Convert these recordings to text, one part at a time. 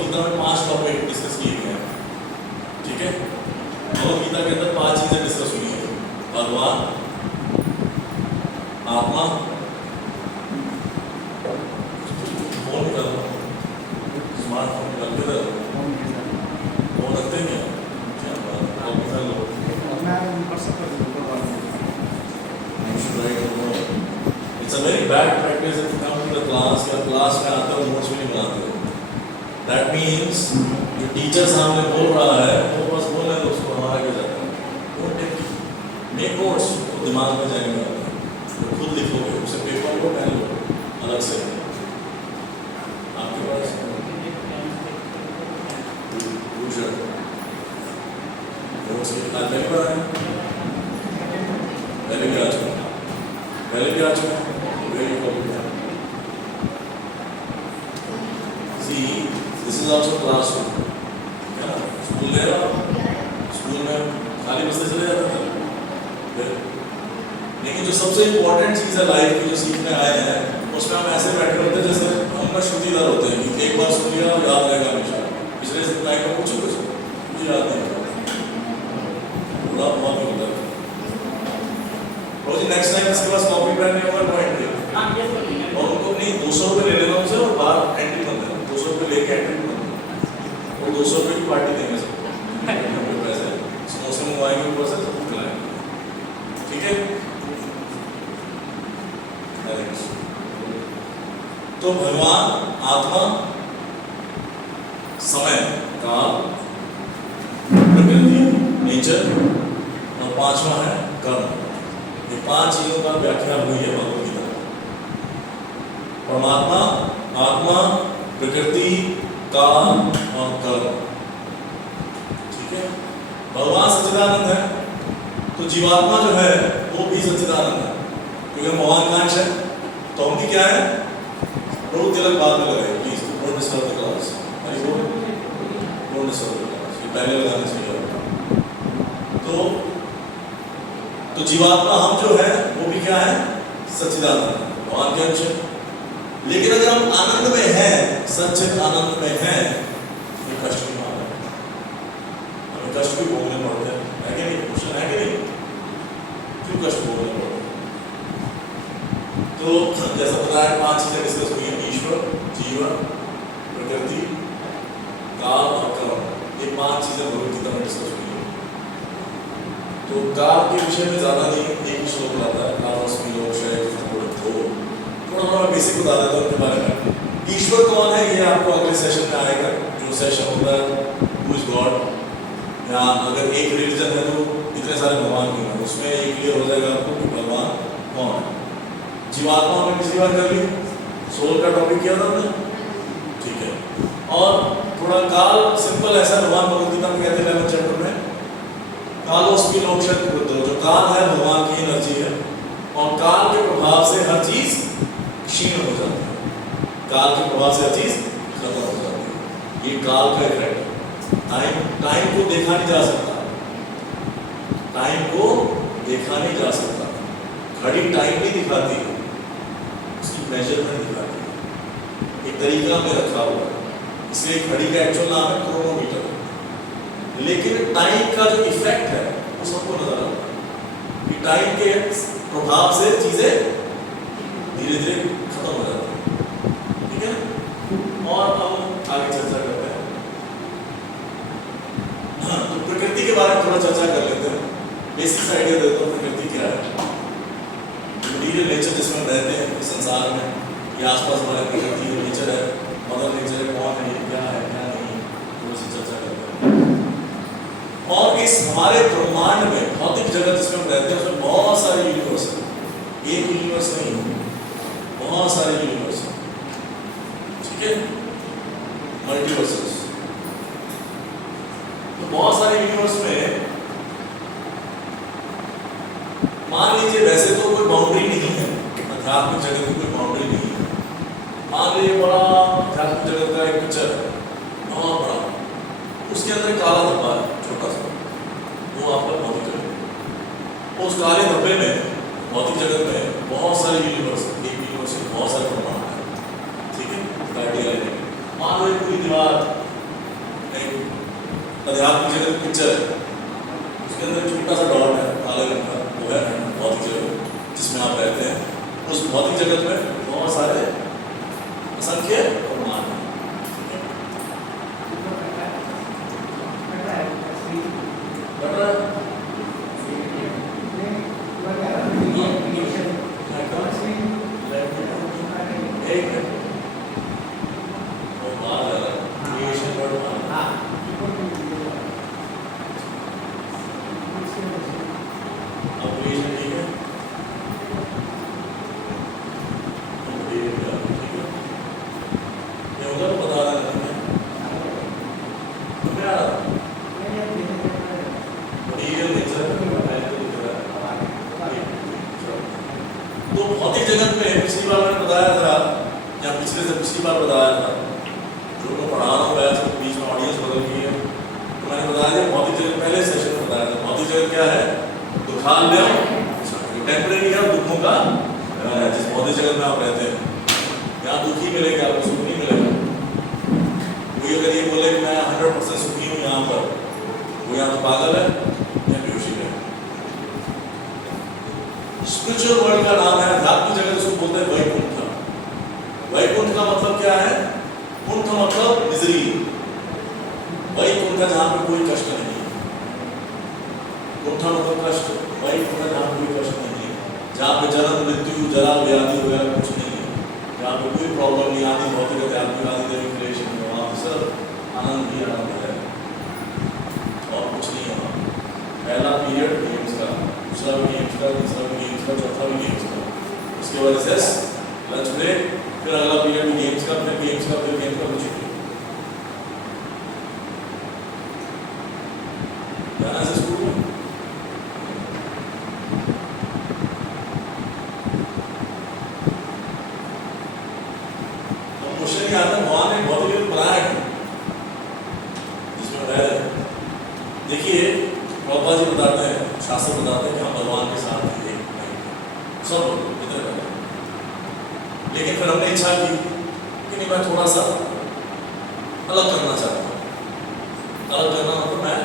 गीता में 5 topic discuss किए गए हैं, ठीक है। भगवत गीता के अंदर 5 चीजें डिस्कस हुई है, भगवान, आत्मा, फोन निकाल लो, स्मार्टफोन निकाल के दो, फोन रखते हैं क्या बात, आप निकाल लो, it's a very bad practice if you come to the class या क्लास में आते हो नोट्स भी नहीं बनाते हो। दैट मीन्स जो टीचर सामने बोल रहा है वो बस बोल रहे तो उसको हमारा क्या जाता है, डोंट टेक मेक नोट्स, वो दिमाग में जाएगा, तो खुद लिखोगे, उसे पेपर लो, पेन लो अलग से आपके पास नोट्स लिखना पहले भी आ चुका, पहले भी आ चुका, see this is also classroom, है ना, स्कूल गए स्कूल में खाली बस्ते चले जाते थे, लेकिन जो सबसे इम्पोर्टेंट चीज़ है लाइफ की जो सीखने आए हैं उसमें हम ऐसे बैठे होते हैं जैसे हम ना श्रुतिदार होते हैं कि एक बार सुन लिया याद रहेगा हमेशा, पिछले से लाइफ में कुछ मुझे याद नहीं होता, बहुत होता है। नेक्स्ट टाइम इसके पास कॉपी पेन नहीं होगा, नो एंट्री, और उनको नहीं 200 रुपये ले लेना उनसे और बाहर एंट्री बंद है, 200 रुपये लेके एंट्री बंद है, वो 200 रुपये की पार्टी देंगे सब पैसे समोसे मंगवाएंगे ऊपर से सब खिलाएंगे, ठीक है। तो भगवान, आत्मा, समय, काल, प्रकृति, नेचर, और 5वां है कर्म। ये 5 चीजों का व्याख्या हुई है भगवत गीता में। परमात्मा, आत्मा, प्रकृति, काल और कर्म, ठीक है। भगवान सच्चिदानंद है तो जीवात्मा जो है वो भी सच्चिदानंद है, क्योंकि हम भगवान का अंश है, तो हम भी क्या है, प्रभु तिलक बाद में लगाए, please don't disturb the class, don't disturb the class, ये पहले लगाने चाहिए। तो जीवात्मा हम जो है वो भी क्या है, सच्चिदानंद, भगवान के अंश है। लेकिन अगर हम आनंद में हैं, सच्चिद आनंद में हैं, तो कष्ट भी मार है, हमें कष्ट भी भोगने पड़ते हैं, है कि नहीं, क्वेश्चन है कि नहीं, क्यों कष्ट भोगने पड़ते हैं। तो जैसा बताया 5 चीजें डिस्कस हुई हैं, ईश्वर, जीवन, प्रकृति, काल और कर्म, ये 5 चीजें भगवत गीता में डिस्कस हुई है। तो काल के विषय में ज्यादा नहीं, एक श्लोक आता है, कालस्मिन् लोकशय कृतबुद्धो, थोड़ा मैं बेसिक बता देता हूँ उनके बारे में। ईश्वर कौन है ये आपको अगले सेशन में आएगा, जो सेशन होता है हु इज गॉड, या अगर एक रिलीजन है तो इतने सारे भगवान क्यों हैं, उसमें ये क्लियर हो जाएगा आपको कि भगवान कौन है। जीवात्मा हमने पिछली बार कर ली, सोल का टॉपिक किया था हमने, ठीक है। और थोड़ा काल सिंपल ऐसा, भगवान भगवत गीता में कहते हैं 11 चैप्टर में, कालोस्मिन् लोकशय कृतबुद्धो, जो काल है भगवान की एनर्जी है, और काल के प्रभाव से हर चीज क्षीण हो जाती है, काल के प्रभाव से हर चीज खत्म हो जाती है, ये काल का इफेक्ट है। टाइम को देखा नहीं जा सकता, टाइम को देखा नहीं जा सकता, घड़ी टाइम नहीं दिखाती है, उसकी मेजरमेंट दिखाती है, एक तरीका में रखा हुआ है, इसलिए घड़ी का एक्चुअल नाम है क्रोनोमीटर। लेकिन टाइम का जो इफेक्ट है वो सबको नजर आता है कि टाइम के प्रभाव से चीजें धीरे धीरे खत्म हो जाती है, ठीक है। और अब आगे चर्चा करते हैं, तो प्रकृति के बारे में थोड़ा चर्चा कर लेते हैं, बेसिक आइडिया देता हूँ प्रकृति क्या है। मटीरियल नेचर जिसमें रहते हैं इस संसार में, ये आसपास हमारे प्रकृति नेचर है, मदर नेचर है, कौन है, क्या है क्या नहीं, थोड़ी सी चर्चा करते हैं। और इस हमारे ब्रह्मांड में भौतिक जगत जिसमें हम रहते हैं उसमें बहुत सारे यूनिवर्स हैं, एक यूनिवर्स नहीं है, बहुत सारे यूनिवर्स हैं, ठीक है, मल्टीवर्सेस। तो बहुत सारे यूनिवर्स में मान लीजिए वैसे तो कोई बाउंड्री नहीं है, अध्यात्मिक जगत की कोई बाउंड्री नहीं है। मान लीजिए बड़ा अध्यात्मिक जगत का एक पिक्चर है, बहुत बड़ा, उसके अंदर काला धब्बा है छोटा सा, वो आपका भौतिक जगत। उस काले धब्बे में भौतिक जगत में बहुत सारे यूनिवर्स, एक यूनिवर्स में बहुत सारे ब्रह्मांड है, ठीक है, मान लो पूरी दीवार एक अध्यात्म जगत पिक्चर है, उसके अंदर छोटा सा डॉट है काले रंग का, वो है भौतिक जगत जिसमें आप रहते हैं। उस भौतिक जगत में बहुत सारे असंख्य प्रमाण हैं। तो भौतिक जगत में पिछली बार मैंने बताया था, या पिछले से पिछली बार बताया था, जो मैं पढ़ा रहा हूँ वैसे तो बीच में ऑडियंस बदल गई है, तो मैंने बताया था भौतिक जगत पहले सेशन में बताया था। भौतिक जगत क्या है? दुखालय, टेम्परेरी है दुखों का, जिस भौतिक जगत में आप रहते हैं यहाँ दुख ही मिलेगा, आपको सुख नहीं मिलेगा। कोई अगर ये बोले कि मैं 100% सुखी हूँ यहाँ पर, वो यहाँ तो पागल है या बेहोशी है। स्पिरिचुअल वर्ल्ड का नाम है, अध्यात्म जगत उसको बोलते हैं वैकुंठ। वैकुंठ का मतलब क्या है? कुंठ मतलब मिजरी, वैकुंठ जहाँ पे कोई कष्ट नहीं है। कुंठ मतलब कष्ट, वैकुंठ जहाँ पे कोई कष्ट नहीं है, जहाँ पे जन्म मृत्यु जरा व्याधि वगैरह कुछ नहीं है, जहाँ पे कोई प्रॉब्लम नहीं आती, भौतिक आध्यात्मिक आदि दैविक क्रिएशन में, वहाँ पे सिर्फ आनंद ही आनंद है और कुछ नहीं है। पहला पीरियड गेम्स का, दूसरा भी गेम्स का, तीसरा भी गेम्स का, चौथा भी गेम्स का, उसके बाद रिसेस, लंच ब्रेक, फिर अगला पीरियड भी गेम्स का, फिर गेम्स का, फिर गेम्स का, कुछ जाना से स्कूल में तो क्वेश्चन ये आता है भगवान ने भौतिक जगत बनाया है जिसमें रह रहे। देखिए प्रभुपाद जी बताते हैं, शास्त्र बताते हैं कि हम भगवान के साथ हैं, सब लोग इधर कर, लेकिन फिर हमने इच्छा की कि नहीं मैं थोड़ा सा अलग करना चाहता हूँ। अलग करना मतलब मैं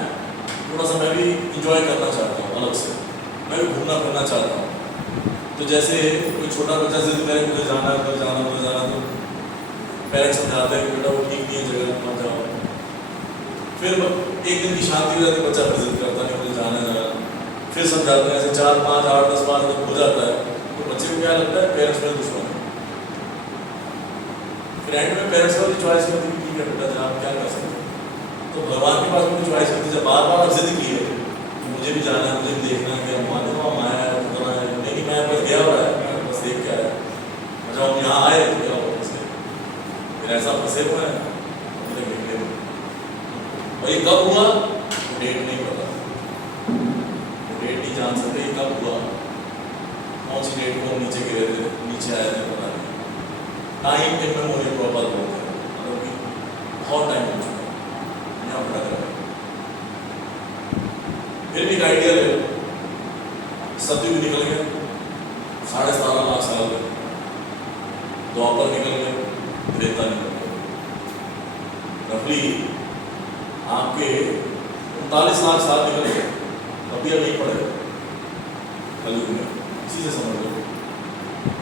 थोड़ा सा मैं भी इंजॉय करना चाहता हूँ अलग से, मैं भी घूमना फिरना चाहता हूँ। तो जैसे कोई छोटा बच्चा जिद करे मुझे जाना है, मुझे जाना, मुझे जाना, तो पेरेंट्स समझाते हैं कि बेटा वो ठीक नहीं है, जगह मत जाओ। फिर एक दिन की शांति रहती है, बच्चा फिर जिद करता नहीं मुझे जाना है जगह, फिर समझाते हैं। ऐसे 4, 5, 8, 10 बार जब हो जाता है तो बच्चे को क्या लगता है पेरेंट्स मेरे दुश्मन है। फिर एंड में पेरेंट्स का भी चॉइस करती है, ठीक है बेटा जब क्या कर सकते हैं। तो भगवान के पास कोई चॉइस करती है, जब बार बार जिद की है कि मुझे भी जाना है, मुझे भी देखना है, कि माने वहाँ माया है, उतना है, नहीं मैं बस गया हुआ है, बस देख के आया, जब हम यहाँ आए तो क्या हुआ इससे, फिर ऐसा फंसे हुए हैं और ये कब हुआ तो डेट नहीं पता, डेट नहीं जान सकते ये कब हुआ, कौन सी डेट को हम नीचे गिरे थे, नीचे आए थे, पता नहीं। टाइम इन में मुझे प्रॉपर बोलते हैं, मतलब कि बहुत टाइम हो चुका है यहाँ भटक रहा है। फिर भी एक आइडिया ले लो, सतयुग निकल गए 17.5 लाख साल में, द्वापर निकल गए, त्रेता निकल गए, रफली आपके 39 लाख साल निकल गए, अभी अब नहीं पड़े कलयुग में, इसी से समझ लो।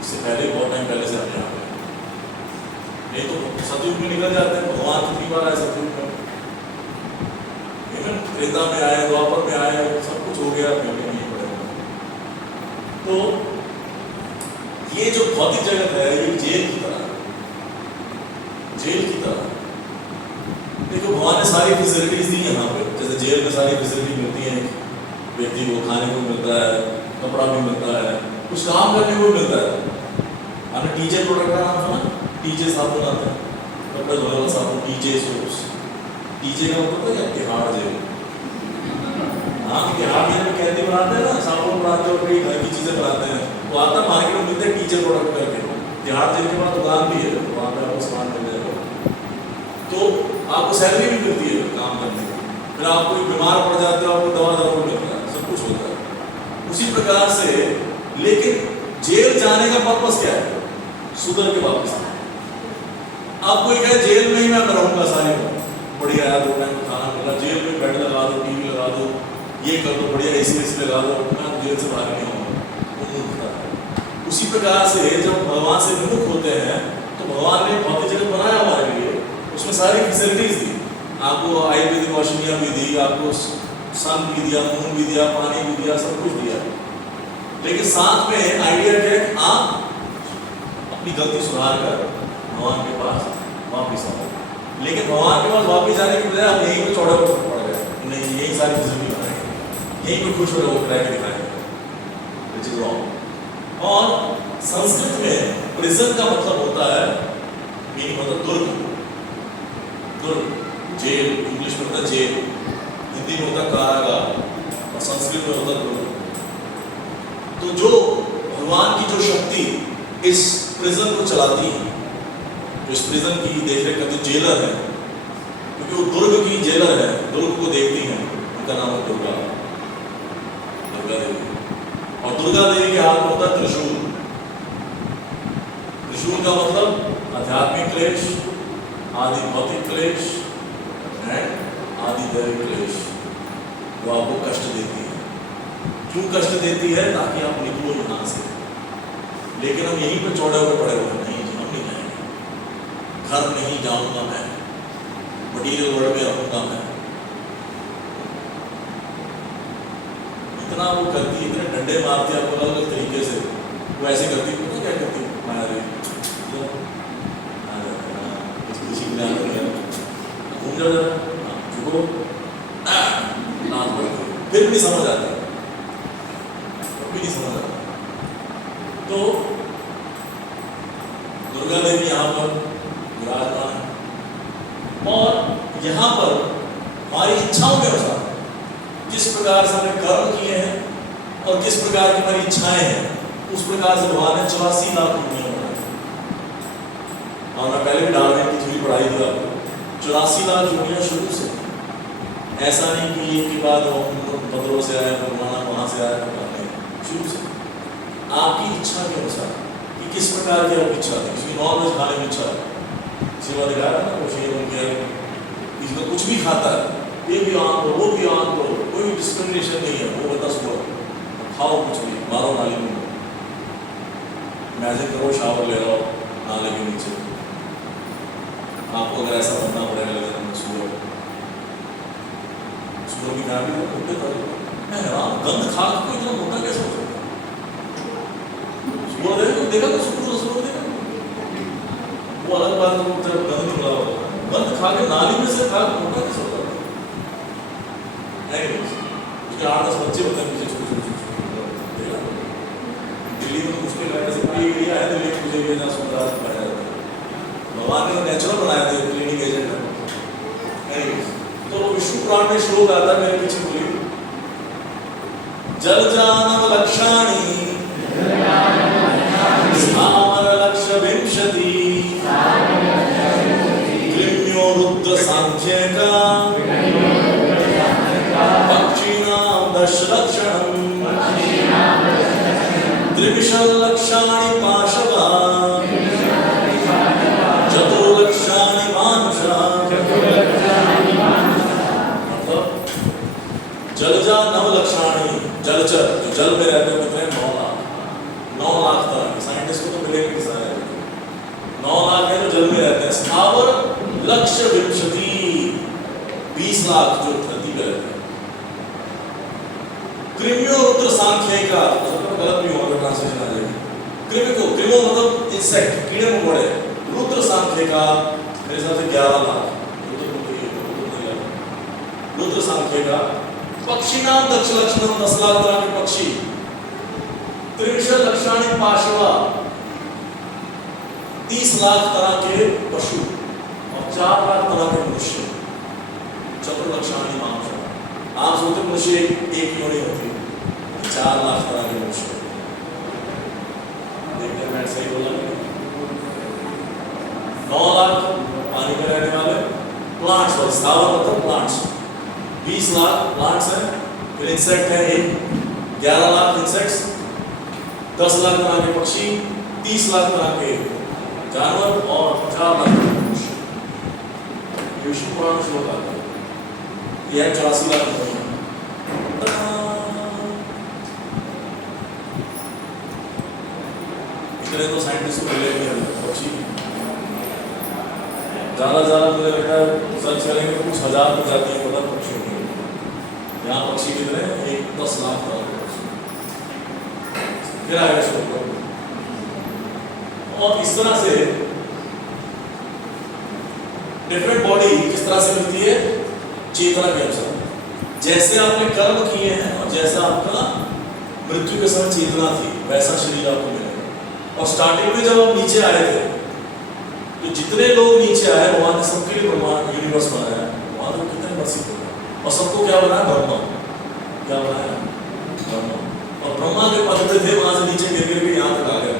इससे पहले बहुत टाइम पहले से हम यहाँ पे, नहीं तो सतयुग में निकल जाते हैं। भगवान कितनी बार आए सतयुग में, त्रेता में आए, द्वापर में आए, सब कुछ हो गया, फिर भी नहीं पड़ेगा। तो ये जो भौतिक जगत है ये जेल की तरह, जेल की तरह। देखो भगवान ने सारी फैसिलिटीज दी यहाँ पे, जैसे जेल में सारी फैसिलिटी मिलती है, व्यक्ति को खाने को मिलता है, कपड़ा भी मिलता है, कुछ काम करने को मिलता है। हमने टीजे प्रोडक्ट का नाम सुना, टीजे साबुन आता है, कपड़े धोने वाला साबुन, टीजे सोप्स। टीजे का मतलब क्या? तिहाड़ जेल। हाँ तिहाड़ जेल में कैदी बनाते हैं ना, साबुन बनाते हैं और कई घर की चीजें बनाते हैं, वो आता मार्केट में मिलते हैं टीजे प्रोडक्ट करके। तिहाड़ जेल के बाद दुकान भी है, वहाँ पे आपको सामान मिल जाएगा, तो आपको सैलरी भी मिलती है काम करने की। फिर आप कोई बीमार पड़ जाते हो, आपको दवा जरूर मिलता है, सब कुछ होता है उसी प्रकार से। लेकिन जेल जाने का पर्पस क्या है? सुधर के वापस। आप कोई कहे जेल में ही मैं रहूंगा सारी बढ़िया है, 2 टाइम खाना मिला, जेल में बेड लगा दो, टीवी लगा दो, ये कर दो, बढ़िया एसी लगा दो, मैं जेल से बाहर नहीं आऊँगा। उसी प्रकार से जब भगवान से विमुख होते हैं तो भगवान ने भौतिक जगत बनाया हमारे लिए, उसमें सारी फैसिलिटीज दी, आपको आयुर्वेदिक औषधियाँ भी दी, आपको सन भी दिया, मून भी दिया, पानी भी दिया, सब कुछ दिया। लेकिन साथ में आइडिया क्या है कि आप अपनी गलती सुधार कर भगवान के पास वापिस आओ। लेकिन भगवान के पास वापिस आने के बजाय हम यहीं पर चौड़े होकर पड़ गए, नहीं यही सारी चीजें भी बनाएंगे, यहीं पर खुश हो रहे करके दिखाएंगे, which is wrong। और संस्कृत में प्रिजन का मतलब होता है, मीनिंग होता है दुर्ग, दुर्ग, जेल, इंग्लिश में होता है जेल, हिंदी में होता है कारागार, और संस्कृत में होता है दुर्ग। तो जो भगवान की जो शक्ति इस प्रिजन को चलाती है, जो इस प्रिजन की देखरेख करती जेलर है, क्योंकि वो दुर्ग की जेलर है, दुर्ग को देखती हैं, उनका नाम है दुर्गा, दुर्गा देवी। और दुर्गा देवी के हाथ में होता है त्रिशूल। त्रिशूल का मतलब आध्यात्मिक क्लेश, आदि भौतिक क्लेश एंड आदि दैविक क्लेश, वो आपको कष्ट देती है। क्यों कष्ट देती है? ताकि आप निकलो यहाँ से। लेकिन हम यहीं पर चौड़े होकर पड़े हुए, नहीं जी हम नहीं जाएंगे, घर नहीं जाऊंगा मैं, मटीरियल वर्ल्ड में रहूंगा मैं। इतना वो करती, इतने डंडे मारती है आपको अलग अलग तरीके से, वो ऐसे करती है, पता क्या करती है, मारे किसी को ध्यान नहीं, घूम जाओ जरा, झुको, नाच पड़ती, फिर भी समझ आता है, फिर भी नहीं समझ आता। तो दुर्गा देवी यहाँ पर विराजमान है, और यहाँ पर हमारी इच्छाओं के अनुसार जिस प्रकार से हमने कर्म किए हैं और किस प्रकार की हमारी इच्छाएं हैं, उस प्रकार से भगवान ने 84 लाख दुनिया बनाई। और मैं पहले भी डालने की थोड़ी पढ़ाई दी आपको, 84 लाख दुनिया शुरू से, ऐसा नहीं कि एक के बाद पत्रों से आया, परमाणा वहां से आया, नहीं, शुरू से आपकी इच्छा के अनुसार कि किस प्रकार की आपकी इच्छा थी। किसी नॉन वेज खाने की इच्छा है, सेवा दिखा रहा है ना, शेर बन गया, इसमें कुछ भी खाता है, ये भी आन दो, वो भी आन दो, कोई डिस्क्रिमिनेशन नहीं है, वो बता सुबह खाओ, कुछ भी मारो नाली में, इमेजिन करो शावर ले रहा हो नाले के नीचे, आपको अगर ऐसा बनना पड़ेगा सुबह सुबह की नाली में मोटे तो गंद खा को इतना मोटा कैसे हो सकता है? सुबह देखा तो सुबह देखा, वो अलग बात है, गंद निकला होगा, गंद खा के नाली में से खा मोटा कैसे होता है? उसके 8-10 बच्चे होते हैं मुझे छोटे, दिल्ली में तो मुश्किल है, जैसे कोई एरिया है दिल्ली में मुझे ये ना सुंदर बनाया जाता है, भगवान ने नेचुरल बनाया था क्लीनिंग एजेंट। तो विष्णु पुराण में श्लोक आता है, मेरे पीछे बोलिए, जल जानव लक्षाणी स्थावर लक्ष्य विंशति कृम्यो रुद्र सांख्य का पक्षिणां दशलक्षणं त्रिविशल्लक्षाणि पाशवा चतुर्लक्षाणि मानुषा। मतलब जलजा 9 लक्षाणि, जलचर जो जल में रहते हैं कितने 9 लाख तरह के, साइंटिस्ट को तो मिलेंगे सारे, 9 लाख है जो जल में रहते हैं। स्थावर लक्ष्य विंशति 20 लाख जो धरती पे रहते हैं। कृम्यो रुद्र सांख्य का, गलत भी होगा ट्रांसलेशन आ जाएगी, कृमो मतलब इंसेक्ट, कीड़े मकोड़े, रुद्र सांख्य का मेरे हिसाब से 11 लाख, रुद्र सांख्य का। पक्षिणां दशलक्षणं 10 लाख तरह के पक्षी, त्रिविशल्लक्षाणि पाशवा 30 लाख तरह के पशु, और 4 लाख तरह के मनुष्य, चतुर्लक्षाणि मानुषा। आप सोचते मनुष्य एक योनि होती, 4 लाख तरह के मनुष्य, देखते मैं सही बोला, 9 लाख पानी में रहने वाले प्लांट्स, और स्थावर मतलब प्लांट्स, 20 लाख प्लांट्स हैं, फिर इंसेक्ट है 11 लाख इंसेक्ट्स, 10 लाख तरह के पक्षी, 30 लाख तरह के जानवर, और 4 लाख मनुष्य। विष्णु पुराण श्लोक आता है, यह 84 लाख योनियां। इतने तो साइंटिस्ट को मिले नहीं पक्षी, ज्यादा मुझे लगता है सर्च करेंगे कुछ हजार प्रजातियों को पक्षी होंगे। यहाँ पक्षी कितने, 10 लाख पक्षी। फिर आएगा श्लोक। और इस तरह से डिफरेंट बॉडी किस तरह से मिलती है, चेतना के अनुसार। जैसे आपने कर्म किए हैं और जैसा आपका मृत्यु के समय चेतना थी, वैसा शरीर आपको मिलेगा। और स्टार्टिंग में जब आप नीचे आए थे, तो जितने लोग नीचे आए भगवान ने सबके लिए ब्रह्मांड यूनिवर्स बनाया। भगवान को कितने मर्सीफुल है। और सबको क्या बनाया, ब्रह्मा। क्या बनाया, ब्रह्मा। और ब्रह्मा के पद पे थे, वहां से नीचे गिर गिर के यहाँ तक आ गए।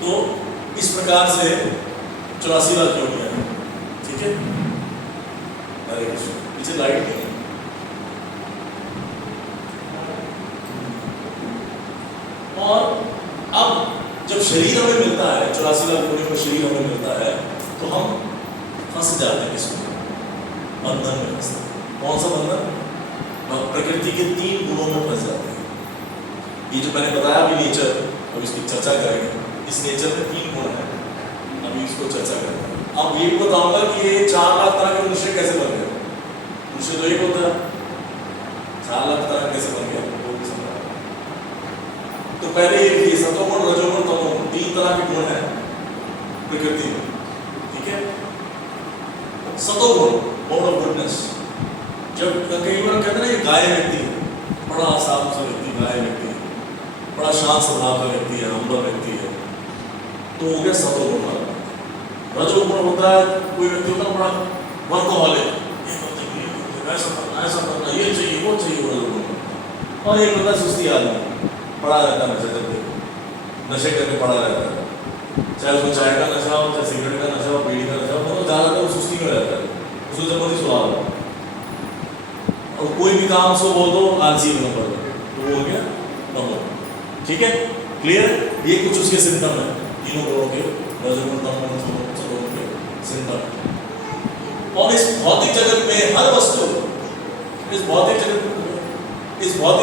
तो इस प्रकार से 84 लाख योनियां हैं। ठीक है, हरे कृष्ण। पीछे लाइट नहीं है। और अब जब शरीर हमें मिलता है, 84 लाख योनियों का शरीर हमें मिलता है, तो हम फंस जाते हैं इसमें, बंधन में फंसते हैं। कौन सा बंधन, प्रकृति के 3 गुणों में फंस जाते हैं। ये जो मैंने बताया अभी नेचर, अब इसकी चर्चा करेंगे। इस नेचर में 3 गुण है, अभी इसको चर्चा करेंगे। अब ये बताऊंगा कि ये 4 लाख तरह के मनुष्य कैसे बन गए। मनुष्य तो एक होता है, 4 लाख तरह कैसे बन गया। तो पहले ये सतोगुण, रजोगुण, तमोगुण 3 तरह के गुण हैं प्रकृति में। ठीक है, सतोगुण, मोड ऑफ गुडनेस। जब कई बार कहते हैं ना ये गाय व्यक्ति है, बड़ा साफ सा व्यक्ति, गाय व्यक्ति है, बड़ा शांत स्वभाव का व्यक्ति है, humble व्यक्ति है, तो हो गया सतोगुण वाला। रजोगुण होता है, कोई व्यक्ति होता है बड़ा वर्कहोलिक, ऐसा करना, ये चाहिए, वो चाहिए, वो रजोगुण। और एक होता है सुस्ती आदमी, पड़ा रहता है नशे करके पड़ा रहता है, चाहे उसको चाय का नशा हो, चाहे सिगरेट का नशा हो, बीड़ी का नशा हो, तो ज़्यादातर वो सुस्ती में रहता है, उसको जबरदस्ती सुधार हो। और कोई भी काम उसको बोल दो आलसी नंबर दो, तो वो हो गया नंबर। ठीक है, क्लियर। ये कुछ उसके सिम्टम है, तीनों गुणों के, रजोगुण, तमोगुण, सतोगुण के सिम्टम। और इस भौतिक जगत में हर वस्तु, इस भौतिक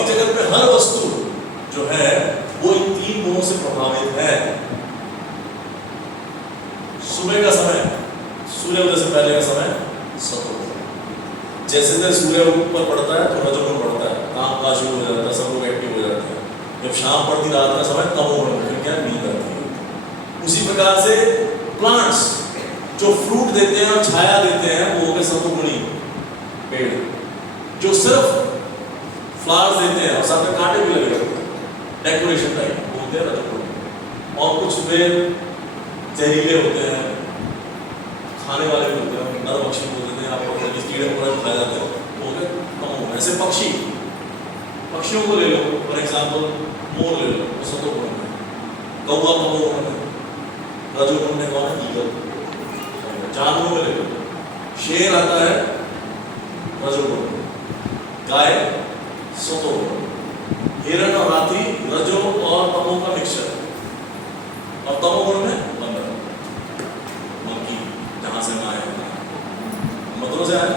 जगत में हर वस्तु जो है वो इन 3 गुणों से प्रभावित है। सुबह का समय, सूर्योदय से पहले का समय सतोगुण। जैसे जैसे सूर्य ऊपर पड़ता है तो रजोगुण बढ़ता है, काम काज शुरू हो जाता है, सब लोग एक्टिव हो जाते हैं। जब शाम पड़ती, रात का समय, तमोगुण, फिर क्या, नींद आती है। उसी प्रकार से प्लांट्स जो फ्रूट देते हैं और छाया देते हैं, वो हो गए सतोगुणी पेड़। जो सिर्फ फ्लावर्स देते हैं और साथ में कांटे भी लगे रहते हैं, डेकोरेशन टाइप, वो होते हैं रजोगुण। और कुछ पेड़ जहरीले होते हैं, खाने वाले भी होते हैं, नर पक्षी बोल देते हैं, आपको कीड़े वगैरह खाए जाते हैं, वो हो गए तमोगुण। ऐसे पक्षियों को ले लो, फॉर एग्जाम्पल मोर ले लो, वो सतोगुण है। कौवा तमोगुण है, रजोगुण में कौन है, ईगल। जानवरों में ले लो, शेर आता है रजोगुण, गाय सतोगुण, हिरण और हाथी रजो और तमो का मिक्सचर। और तमोगुण में बंदर, मंकी, जहां से हम आए हैं, मतों से आए,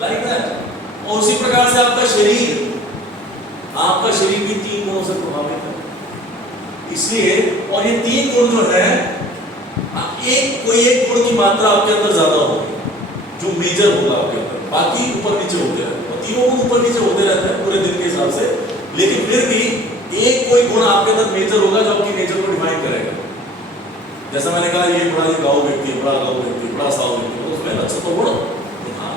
लाइक दैट। और उसी प्रकार से आपका शरीर भी 3 गुणों से प्रभावित है। इसलिए, और ये 3 गुण जो है, कोई एक गुण की मात्रा आपके अंदर ज्यादा होगी, जो मेजर होगा आपके अंदर, बाकी ऊपर नीचे होते रहते हैं। और 3 गुण ऊपर नीचे होते रहते हैं पूरे दिन के हिसाब से, लेकिन फिर भी एक कोई गुण आपके अंदर मेजर होगा जो आपकी नेचर को डिफाइन करेगा। जैसा मैंने कहा, ये बड़ा गाँव व्यक्ति है, बड़ा साव व्यक्ति है, उसमें अच्छा तो गुण प्रधान,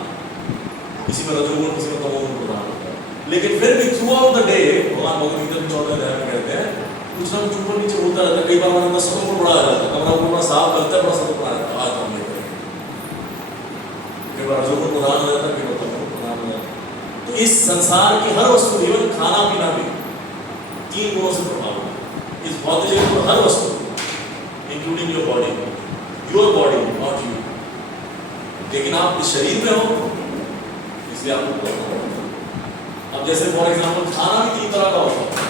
किसी में रजोगुण, किसी में तमोगुण प्रधान होता है। लेकिन फिर भी थ्रू आउट द डे, भगवान भगवद गीता में 14 अध्याय में कहते हैं, कुछ ना कुछ ऊपर नीचे होता रहता है। कई बार हमारे सतोगुण बढ़ा जाता है, कमरा ऊपर साफ करता है, बड़ा सतोगुण आ जाता है, आज हम ये करेंगे। कई बार रजोगुण प्रधान हो जाता है, कई बार तमोगुण प्रधान हो जाता है। तो इस संसार की हर वस्तु, इवन खाना पीना भी 3 गुणों से प्रभावित है। इस भौतिक जगत में हर वस्तु, including your body, not you. लेकिन आप इस शरीर में हो, इसलिए आपको अब जैसे फॉर एग्जाम्पल खाना भी 3 तरह का होता है।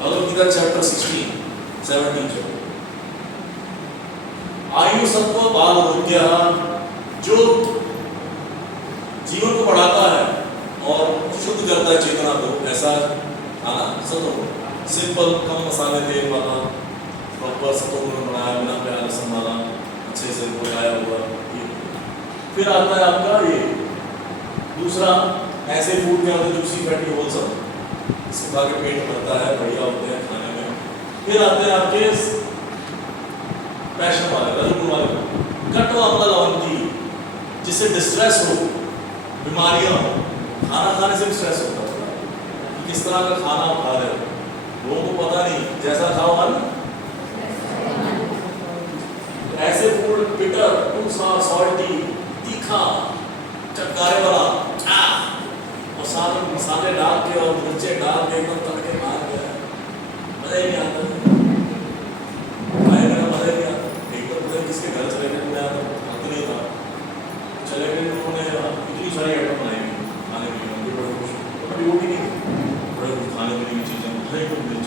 भगवद गीता चैप्टर 16, 17 आयु सत्व बाल रोग्य, जो जीवन को बढ़ाता है और शुद्ध करता है चेतना को, ऐसा खाना सत्व। सिंपल, कम मसाले, तेल वाला, प्रॉपर सत्व गुण बनाया, बिना प्याज लहसुन वाला, अच्छे से पकाया हुआ। फिर आता है आपका ये दूसरा, ऐसे फूड क्या होते हैं जूसी फैटी होलसम, इसको खा के पेट भरता है, बढ़िया होते हैं खाने में। फिर आते हैं आपके पैशन वाले, रजोगुण वाले, कटवा अम्ल लवंती, जिससे डिस्ट्रेस हो, बीमारियां हो। खाना खाने से भी स्ट्रेस होता है कि किस तरह का खाना आप खा रहे हो, लोगों को पता नहीं, जैसा खाओ मन। ऐसे फूड बिटर, टू सॉल्टी, तीखा, चटकारे वाला, और सारे मसाले डाल के और मिर्चे डाल के एकदम तड़के मार के, मजा ही नहीं आता, खाएगा मजा ही नहीं आता। एकदम पता किसके घर चले गए, मैं नहीं था, चले गए, उन्होंने इतनी सारी आइटम बनाई खाने के लिए, मुझे बड़े खुश, बड़ी वो भी नहीं, बड़े कुछ खाने पीने की चीज़ें, हर एक मिर्च,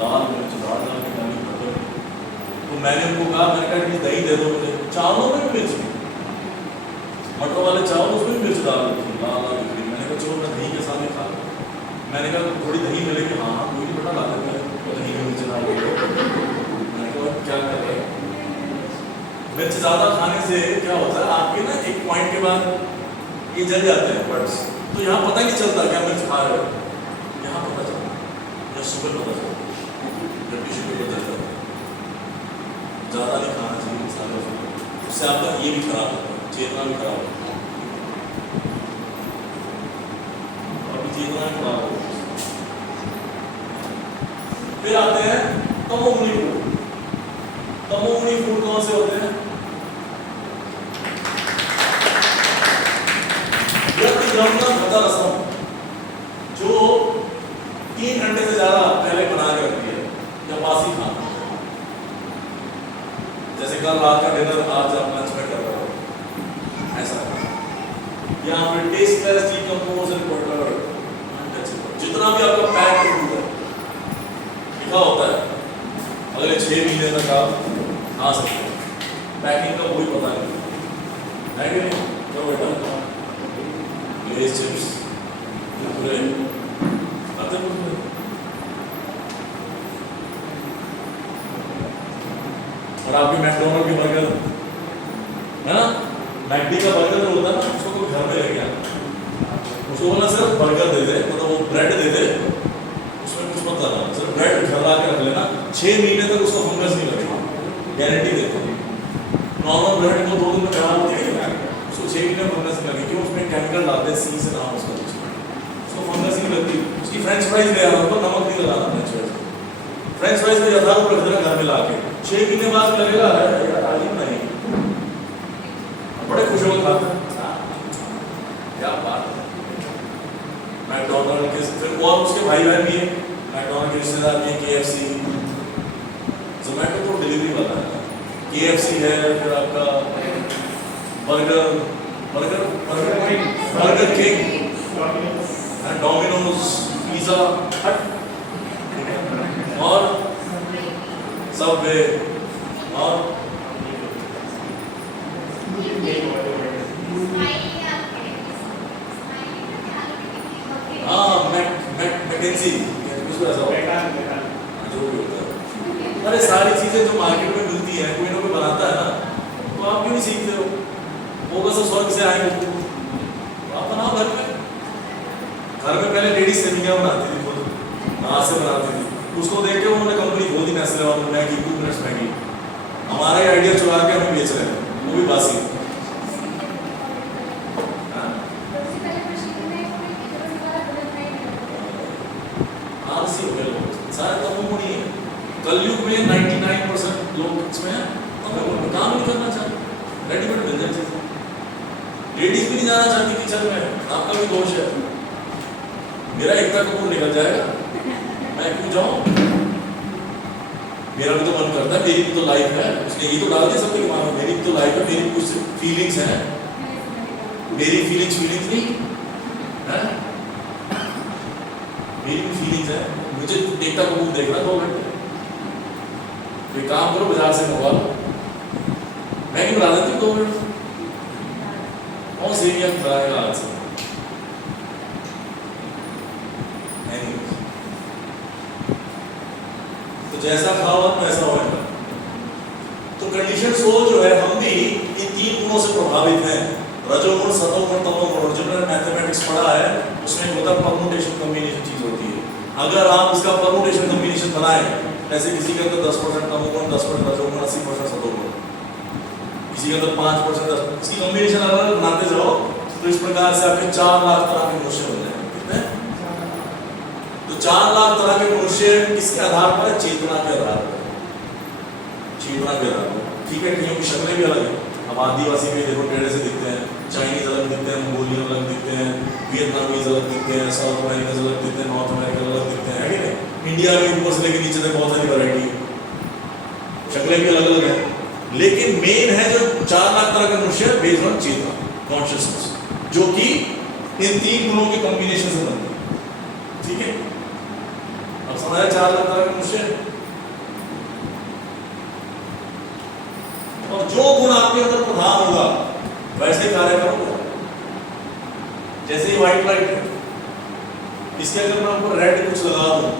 लाल मिर्च, दाल डाल के डाली खबर। तो मैंने उनको कहा, मैंने कहा कि दही दे दो मुझे, चावलों में भी मिर्च, मटर वाले चावल उसमें भी मिर्च डाल दो, लाल लाल दिखी। मैंने कहा चलो मैं दही के साथ ही खा लूँ। मैंने कहा थोड़ी दही मिलेगी, हाँ हाँ कोई नहीं बेटा ला देते हैं, तो दही में मिर्च डाल दो। मैंने कहा क्या कर रहे हैं, मिर्च ज़्यादा खाने से क्या होता है, आपके ना एक पॉइंट के बाद ये जल जाते हैं वर्ड्स, तो यहाँ पता नहीं चलता क्या मिर्च खा रहे हो, यहाँ पता चलता, या शुगर पता चलता, ब्लड शुगर पता चलता। ज़्यादा नहीं खाना चाहिए मसाले, उससे आपका ये भी खराब होता है, चेतना भी खराब होता है, और चेतना भी खराब होता है। फिर आते हैं तमोगुणी फूड। तमोगुणी फूड कौन से होते हैं? रसम, जो 3 घंटे से ज्यादा पहले बना के रखती है, या बासी खाना, जैसे कल रात का डिनर आज आप लंच में कर रहे हो, ऐसा या फिर टेस्टलेस, डीकंपोज एंड बटर्ड, जितना भी आपका पैक फूड है लिखा होता है, अगले 6 महीने तक आप खा सकते हैं, पैकिंग का कोई पता नहीं है कि नहीं। तो बेटा लेस चिप्स पूरे आते हैं, और आपके मैकडोनल्ड के बर्गर है ना, मैकडी का बर्गर होता है ना, उसको कोई घर में लेके आना, उसको बोला सिर्फ बर्गर दे दे, मतलब वो ब्रेड दे दे, उसमें कुछ मत लाना, सिर्फ ब्रेड घर ला के रख लेना, 6 महीने तक उसको फंगस नहीं लगेगा, गारंटी देता हूँ। नॉर्मल ब्रेड को 2 दिन में खराब होती है, उसको 6 महीने में फंगस नहीं लगेगी, क्यों? उसमें केमिकल डालते हैं, सी से नाम उसका, उसको फंगस नहीं लगती। उसकी फ्रेंच फ्राइज ले आना, उसको नमक नहीं लगाना, फ्रेंच फ्राइज में यथारूप रख देना घर में ला के, 6 महीने बाद लगेगा तालीम नहीं, बड़े खुश होकर खाते हैं, क्या बात है। मैकडोनल्ड के फिर और उसके भाई बहन भी है, मैकडोनल्ड के रिश्तेदार भी है, KFC, जोमेटो तो डिलीवरी वाला है, KFC है, फिर आपका बर्गर किंग, डोमिनोज, पिज़्ज़ा हट, और सबवे, और मैकेंजी, कुछ ऐसा होता है, जो भी होता है। अरे सारी चीजें जो मार्केट में मिलती हैं, कोई ना कोई बनाता है ना, तो आप क्यों नहीं सीखते हो? वो कैसे स्वर्ग से आए हो, आप बनाओ घर में। घर में पहले लेडीज सेवियां बनाती थी, खुद हाथ से बनाती थी, उसको देख के उन्होंने कंपनी खोल दी, नेस्ले और मैगी, 2 मिनट्स मैगी। हमारा ही आइडिया चुरा के हमें बेच रहे हैं, वो भी बासी। आलसी हो गए लोग, सारे तमोगुणी है। कलयुग में 99% लोग इसमें तमोगुण, काम नहीं करना चाहते, रेडीमेड मिल जाए चीज़। लेडीज भी नहीं जाना चाहती किचन में, आपका भी दोष है। मेरा एकता कपूर निकल जाएगा, मैं क्यों जाऊँ? मेरा भी तो मन करता है, मेरी भी तो लाइफ है, उसने ये तो डाल दिया सबके दिमाग में, मेरी भी तो लाइफ है, मेरी भी कुछ फीलिंग्स हैं, मेरी फीलिंग्स नहीं है। मेरी भी फीलिंग्स है, मुझे देखता को मुंह देखना 2 घंटे, तो काम करो बाजार से मंगवा लो, मैगी बना देती हूँ 2 मिनट, कौन सेवियां बनाएगा आज से। तो जैसा खाओ वैसा होगा। तो कंडीशन सोल जो है, हम भी इन 3 गुणों से प्रभावित हैं, रजोगुण, सतोगुण, तमोगुण। जब मैंने मैथमेटिक्स पढ़ा है उसमें होता है परमुटेशन कॉम्बिनेशन चीज होती है। अगर आप इसका परमुटेशन कॉम्बिनेशन बनाए, ऐसे किसी के अंदर 10% तमोगुण, 10% रजोगुण, 80% सतोगुण, किसी के अंदर 5%, 10%, इसकी कॉम्बिनेशन अलग बनाते जाओ तो इस प्रकार से आपके 4 लाख तरह के मनुष्य बन जाएंगे। कितने? तो 4 लाख तरह के मनुष्य किसके आधार पर है? चेतना के आधार पर, चेतना के आधार पर। ठीक है, कहीं की शक्लें भी अलग है। अब आदिवासी भी देखो टेढ़े से दिखते हैं, चाइनीज अलग दिखते हैं, मंगोलियन अलग दिखते हैं, वियतनामीज अलग दिखते हैं, साउथ अमेरिकन अलग दिखते हैं, नॉर्थ अमेरिकन अलग दिखते हैं, है कि नहीं? इंडिया में ऊपर से लेकर नीचे तक बहुत सारी वैरायटी है, शक्लें भी अलग अलग है, लेकिन मेन है जो 4 लाख तरह का मनुष्य बेस्ड ऑन चेतना, कॉन्शियसनेस, जो कि इन 3 गुणों के कॉम्बिनेशन से बनती है। ठीक है, अब समझा 4 लाख तरह के मनुष्य। और जो गुण आपके अंदर प्रधान होगा वैसे कार्य करोगे। जैसे ही व्हाइट लाइट है, इसके अगर मैं ऊपर रेड कुछ लगा दूं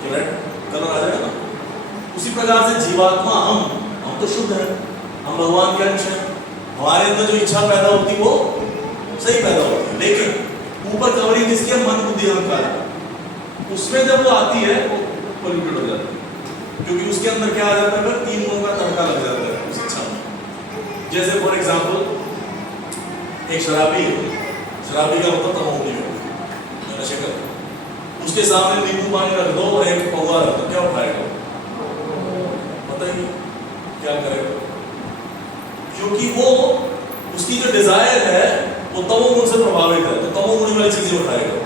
तो रेड कलर आ जाएगा ना। उसी प्रकार से जीवात्मा, हम तो शुद्ध हैं, हम भगवान के अंश हैं, हमारे अंदर जो इच्छा पैदा होती है वो सही पैदा होती है, लेकिन ऊपर कवरिंग किसकी है? मन, बुद्धि, अहंकार। उसमें जब वो आती है वो पोल्यूटेड हो जाती है, क्योंकि उसके अंदर क्या आ जाता है? 3 गुणों का तड़का लग जाता है उस इच्छा में। जैसे फॉर एग्जाम्पल एक शराबी का मतलब तमोगुणी है, नशे कर, उसके सामने नींबू पानी रख दो और एक पौधा रख दो, क्या उठाएगा? बताइए क्या करेगा? क्योंकि वो उसकी जो डिजायर है वो तमोगुण से प्रभावित है, तो तमोगुणी वाली चीजें उठाएगा,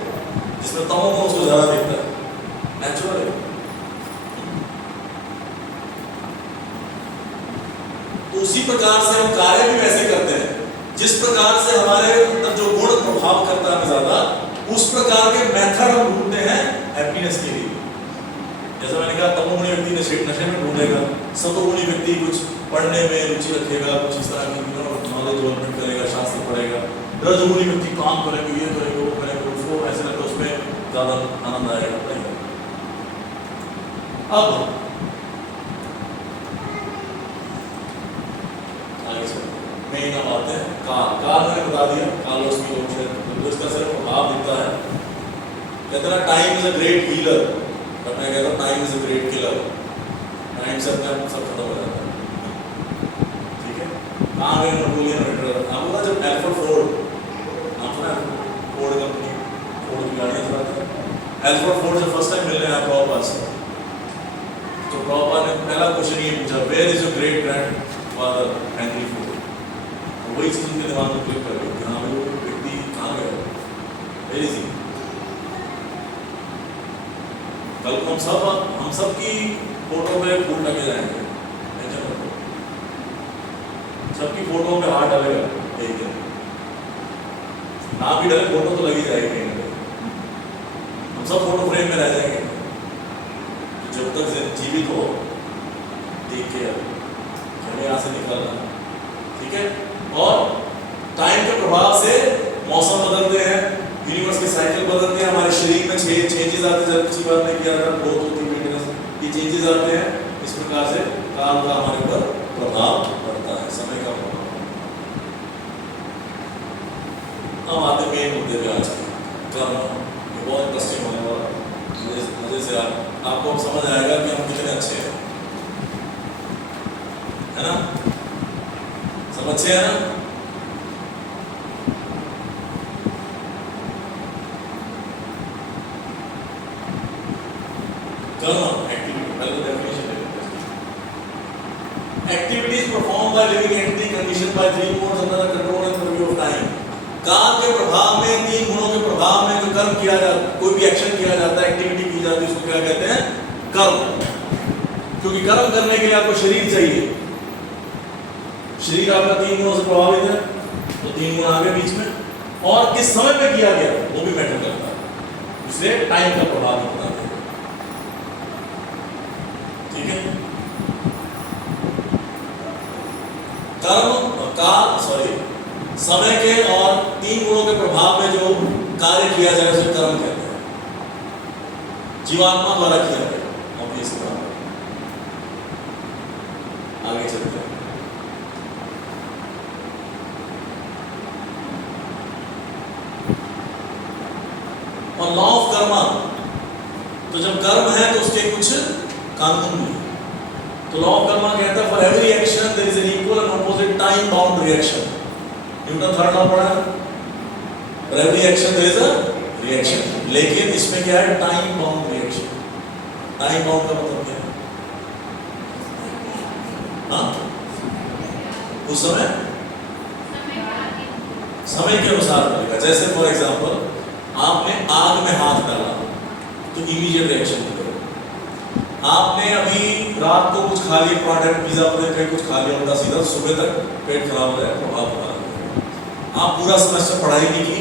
जिसमें तमोगुण उसको ज्यादा दिखता है, नेचुरल है। तो उसी प्रकार से हम कार्य भी वैसे करते हैं, जिस प्रकार से हमारे अंदर जो गुण प्रभाव करता है ज्यादा, उस प्रकार के मेथड हम ढूंढते हैं हैप्पीनेस के लिए। जैसा मैंने कहा, तमोगुणी व्यक्ति नशे में ढूंढेगा, सतोगुणी व्यक्ति कुछ पढ़ने में रुचि रखेगा, कुछ इस तरह की नॉलेज डेवलपमेंट करेगा, शास्त्र पढ़ेगा। रजोगुणी व्यक्ति काम करेगा, ये करेगा, वो करेगा, उसको ऐसे लगता है उसमें ज्यादा आनंद आएगा। अब मेन हम आते हैं काल मैंने बता दिया, कालोस की तो इसका सिर्फ प्रभाव दिखता है। कहते हैं time is a great healer, but मैं कहता हूँ time is a great killer. Time से अपने सब खत्म हो जाता है। ठीक है, कहाँ गए नेपोलियन हिटलर? आपको ना जब एल्फ्रेड फोर्ड, आप सुना फोर्ड कंपनी, फोर्ड की गाड़ियाँ चलाते हैं, एल्फ्रेड फोर्ड से फर्स्ट टाइम मिल रहे हैं प्रॉपर से, तो प्रॉपर ने पहला क्वेश्चन ये पूछा, where is your great grandfather Henry Ford? वही चीज उनके दिमाग में क्लिक कर गई कि हाँ भाई वो व्यक्ति कहाँ गया, वेरी सी। कल को हम सब की फोटो पे फूल लगे जाएंगे, सबकी फोटो में हाथ डालेगा एक दिन, ना भी डाले फोटो तो लगी जाएगी कहीं ना कहीं, हम सब फोटो फ्रेम में रह जाएंगे। जब तक जीवित हो देख के हमें यहाँ से निकलना। ठीक है, और टाइम के प्रभाव से मौसम बदलते हैं, यूनिवर्स के साइकिल बदलते हैं, हमारे शरीर में चेंजेस आते हैं। जब किसी बात ने किया था ग्रोथ होती है, ये चेंजेस आते हैं। इस प्रकार से काल का हमारे ऊपर प्रभाव पड़ता है, समय का प्रभाव। हम आते मेन मुद्दे पे आज कर्म, ये बहुत इंटरेस्टिंग होने वाला, मजे से आपको अब समझ आएगा कि हम कितने अच्छे हैं, है ना? सब अच्छे हैं ना? कर्म एक्टिविटी, पहले तो डेफिनेशन देखते हैं। Activities perform by living entity condition bye 3 modes under the control and preview of time. काल के प्रभाव में, 3 गुणों के प्रभाव में जो कर्म किया जाता, कोई भी एक्शन किया जाता है, एक्टिविटी की जाती है, उसको क्या कहते हैं? कर्म। क्योंकि कर्म करने के लिए आपको शरीर चाहिए, शरीर आपका 3 गुणों से प्रभावित है, तो 3 गुण आगे बीच में, और किस समय पे किया गया वो भी मैटर करता है। इसलिए टाइम का प्रभाव नहीं बताते। ठीक है, समय के और 3 गुणों के प्रभाव में जो कार्य किया जाए उसे कर्म कहते हैं, जीवात्मा द्वारा किया जाए। आगे चलते हैं। और लॉ ऑफ कर्मा, तो जब कर्म है तो उसके कुछ कानून भी। तो लॉ ऑफ कर्मा कहता है for every action there is an equal and opposite time bound reaction. Newton third law पढ़ा है, for every action there is a reaction, लेकिन इसमें क्या है, time bound reaction. Time bound का मतलब क्या है? हाँ, उस समय के अनुसार बनेगा। जैसे फॉर एग्जांपल आपने आग में हाथ डाला तो इमीडिएट रिएक्शन करो। आपने अभी रात को कुछ खा लिया, प्रोडक्ट पिज्जा कहीं कुछ खा लिया, उल्टा सीधा, सुबह तक पेट खराब हो जाए, प्रभाव पड़ा। आप पूरा सेमेस्टर पढ़ाई नहीं की,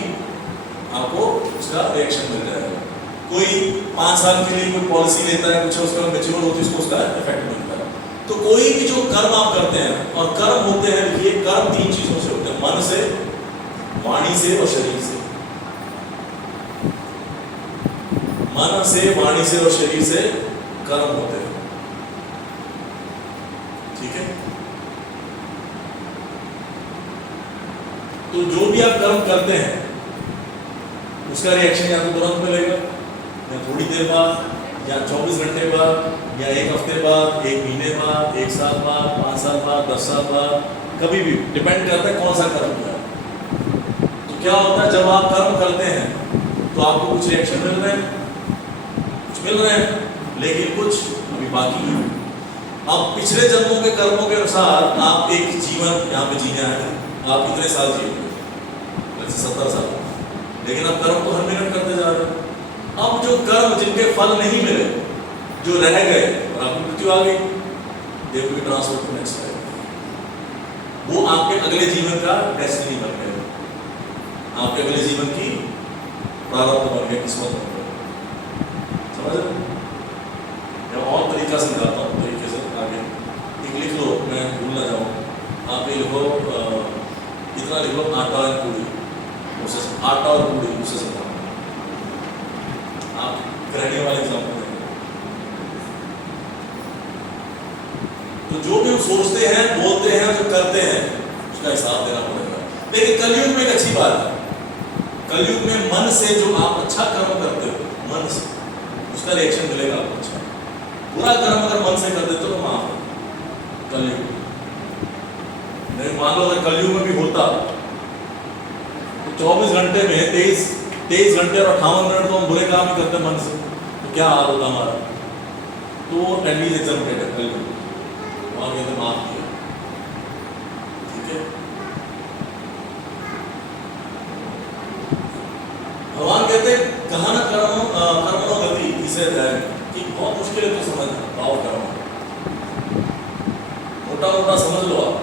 आपको उसका रिएक्शन मिल जाएगा। कोई 5 साल के लिए कोई पॉलिसी लेता है, कुछ उसका मैच्योर होती है, उसको उसका इफेक्ट मिलता है। तो कोई भी जो कर्म आप करते हैं, और कर्म होते हैं, देखिए कर्म 3 चीजों से होते हैं, मन से, वाणी से और शरीर से। मन से, वाणी से और शरीर से कर्म होते हैं। ठीक है, तो जो भी आप कर्म करते हैं उसका रिएक्शन या तो तुरंत मिलेगा, या थोड़ी देर बाद, या 24 घंटे बाद, या 1 हफ्ते बाद, 1 महीने बाद, 1 साल बाद, 5 साल बाद, 10 साल बाद, कभी भी डिपेंड करता है कौन सा कर्म है। तो क्या होता है, जब आप कर्म करते हैं तो आपको कुछ रिएक्शन मिल रहे हैं, लेकिन कुछ अभी बाकी है। अब पिछले जन्मों के कर्मों के अनुसार आप एक जीवन यहाँ पे जीना है, आप कितने साल जिएंगे, वैसे 70 साल, लेकिन अब कर्म तो हर मिनट करते जा रहे हैं। अब जो कर्म जिनके फल नहीं मिले, जो रह गए और आपकी मृत्यु आ गई, they will be transferred to next life. वो आपके अगले जीवन का डेस्टिनी बन गए, आपके अगले जीवन की प्रारब्ध बन गए, किस्मत बन गए। समझ रहे? मैं और तरीका समझाता हूँ, तरीके से आगे एक लिख लो, मैं भूल ना जाऊँ। आप ये लिखो, इतना लिख लो, आटा और पूरी, उसे आटा और पूरी उसे समझाओ। आप करने वाले एग्जाम्पल देंगे। तो जो भी सोचते हैं, बोलते हैं, जो करते हैं, उसका हिसाब देना पड़ेगा। लेकिन कलयुग में एक अच्छी बात है, कलयुग में मन से जो आप अच्छा कर्म करते हो, मन से उसका रिएक्शन मिलेगा आपको अच्छा। बुरा कर्म अगर मन से कर देते हो तो माफ है कलयुग। नहीं, मान लो अगर कलयुग में भी होता तो 24 घंटे में 23 घंटे और 58 मिनट तो हम बुरे काम ही करते मन से, तो क्या हाल होता हमारा। तो एटलीस्ट एग्जाम्पल है कलयुग, वहां कहते माफ किया। ठीक है, भगवान कहते कहा ना कर्मणो गति इसे कि बहुत मुश्किल है तो समझना भाव कर्म। मोटा मोटा समझ लो आप,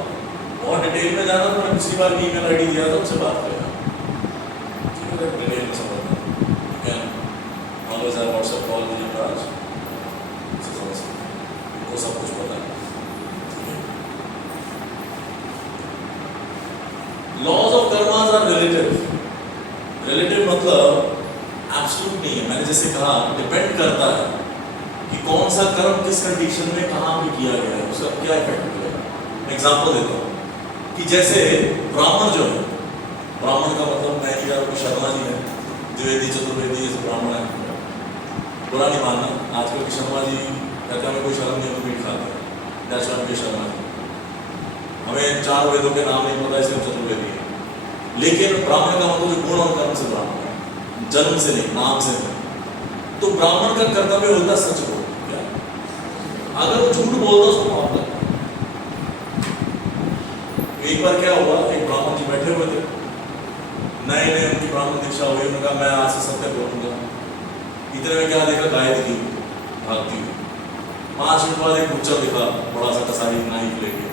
और डिटेल में जाना तो मैं पिछली बार ईमेल आईडी दिया था, उससे बात करें। ठीक है, डिटेल में समझना, ठीक है, ऑलवेज आई व्हाट्सएप कॉल मुझे आज से समझ सकते, वो सब कुछ पता है। Laws of karmas are relative. Relative मतलब एब्सोल्यूट नहीं है। मैंने जैसे कहा, डिपेंड करता है कि कौन सा कर्म किस कंडीशन में कहाँ पे किया गया है, उसका क्या इफेक्ट मिलेगा। मैं एग्जांपल देता हूँ कि जैसे ब्राह्मण जो है, ब्राह्मण का मतलब मैं नहीं जानता, शर्मा जी है, द्विवेदी चतुर्वेदी जैसे ब्राह्मण है, बुरा नहीं मानना। आजकल की शर्मा जी कहते हैं हमें कोई शर्म नहीं, मीट खाते हैं, दैट्स शर्मा जी, हमें 4 वेदों के नाम नहीं पता, इसलिए चतुर्वेदी है। लेकिन ब्राह्मण का मतलब गुण और कर्म से ब्राह्मण है, जन्म से नहीं, नाम से नहीं। तो ब्राह्मण का कर्तव्य होता है सच बोल, क्या अगर वो झूठ बोलता उसको माफ करना। एक बार क्या हुआ, एक ब्राह्मण जी बैठे हुए थे, नए नए उनकी ब्राह्मण दीक्षा हुई, उन्होंने कहा मैं आज से सत्य बोलूंगा। इतने में क्या देखा, गाय दिखी भागती हुई। 5 मिनट बाद एक बच्चा दिखा, बड़ा सा कसाई नाई लेके,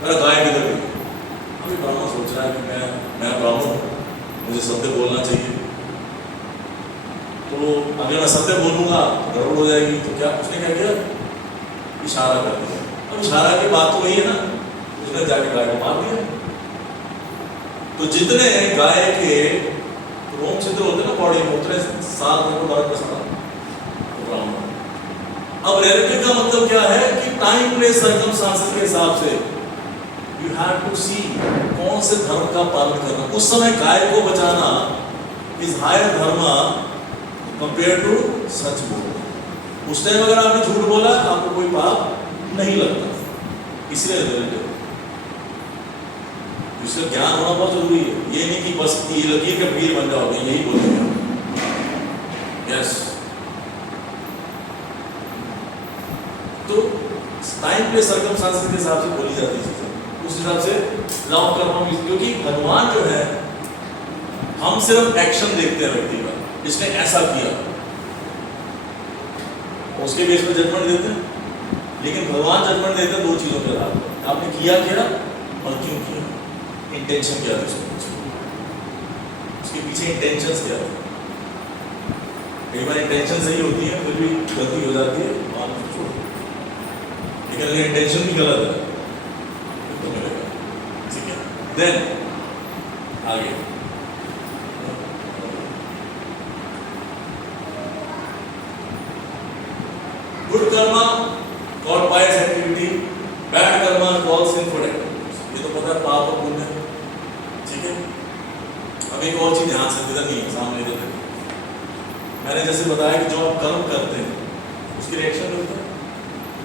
मेरा गाय किधर गई। अभी ब्राह्मण सोच रहा है कि मैं ब्राह्मण हूँ, मुझे सत्य बोलना चाहिए। तो तो अगर मैं सत्य बोलूंगा तो गड़बड़ हो जाएगी, तो क्या उसने क्या किया, इशारा कर दिया। अब इशारा की बात तो वही है ना, उसने जाके गाय को मार दिया। तो जितने गाय के रोम छिद्र होते हैं ना बॉडी में, उतने 7 दिन को बर्फ में सड़ा। अब रियलिटी का मतलब क्या है कि टाइम प्लेस सर्कमस्टांसेस के हिसाब से यू हैव टू सी कौन से धर्म का पालन करना। उस समय गाय को बचाना इज हायर धर्म कंपेयर टू सच बोलना। उस टाइम अगर आपने झूठ बोला आपको कोई पाप नहीं लगता, इसलिए रियलिटी इसका ज्ञान होना बहुत जरूरी है। ये नहीं कि बस ये लकीर के फकीर बन जाओगे, यही बोलेंगे। यस, तो टाइम पे सर्कमस्टांसेस के हिसाब से बोली जाती है चीजें, उस हिसाब से लॉ कर्म, क्योंकि भगवान जो है हम सिर्फ एक्शन देखते हैं व्यक्ति का, इसने ऐसा किया उसके बेस पर जजमेंट देते हैं। लेकिन भगवान जजमेंट देते हैं 2 चीजों के आधार पर, आपने किया क्या और क्यों किया, इंटेंशन क्या था उसके पीछे इंटेंशंस क्या था। कई बार इंटेंशन सही होती है फिर भी गलती हो जाती है, लेकिन अगर इंटेंशन भी गलत है तो मिलेगा। ठीक है, देन आगे good karma called pious activity, bad karma called sinful activities. ये तो पता है पाप और पुण्य। ठीक है, अब एक और चीज ध्यान से इधर नहीं है, सामने इधर मैंने जैसे बताया कि जो आप कर्म करते हैं उसके रिएक्शन होते हैं,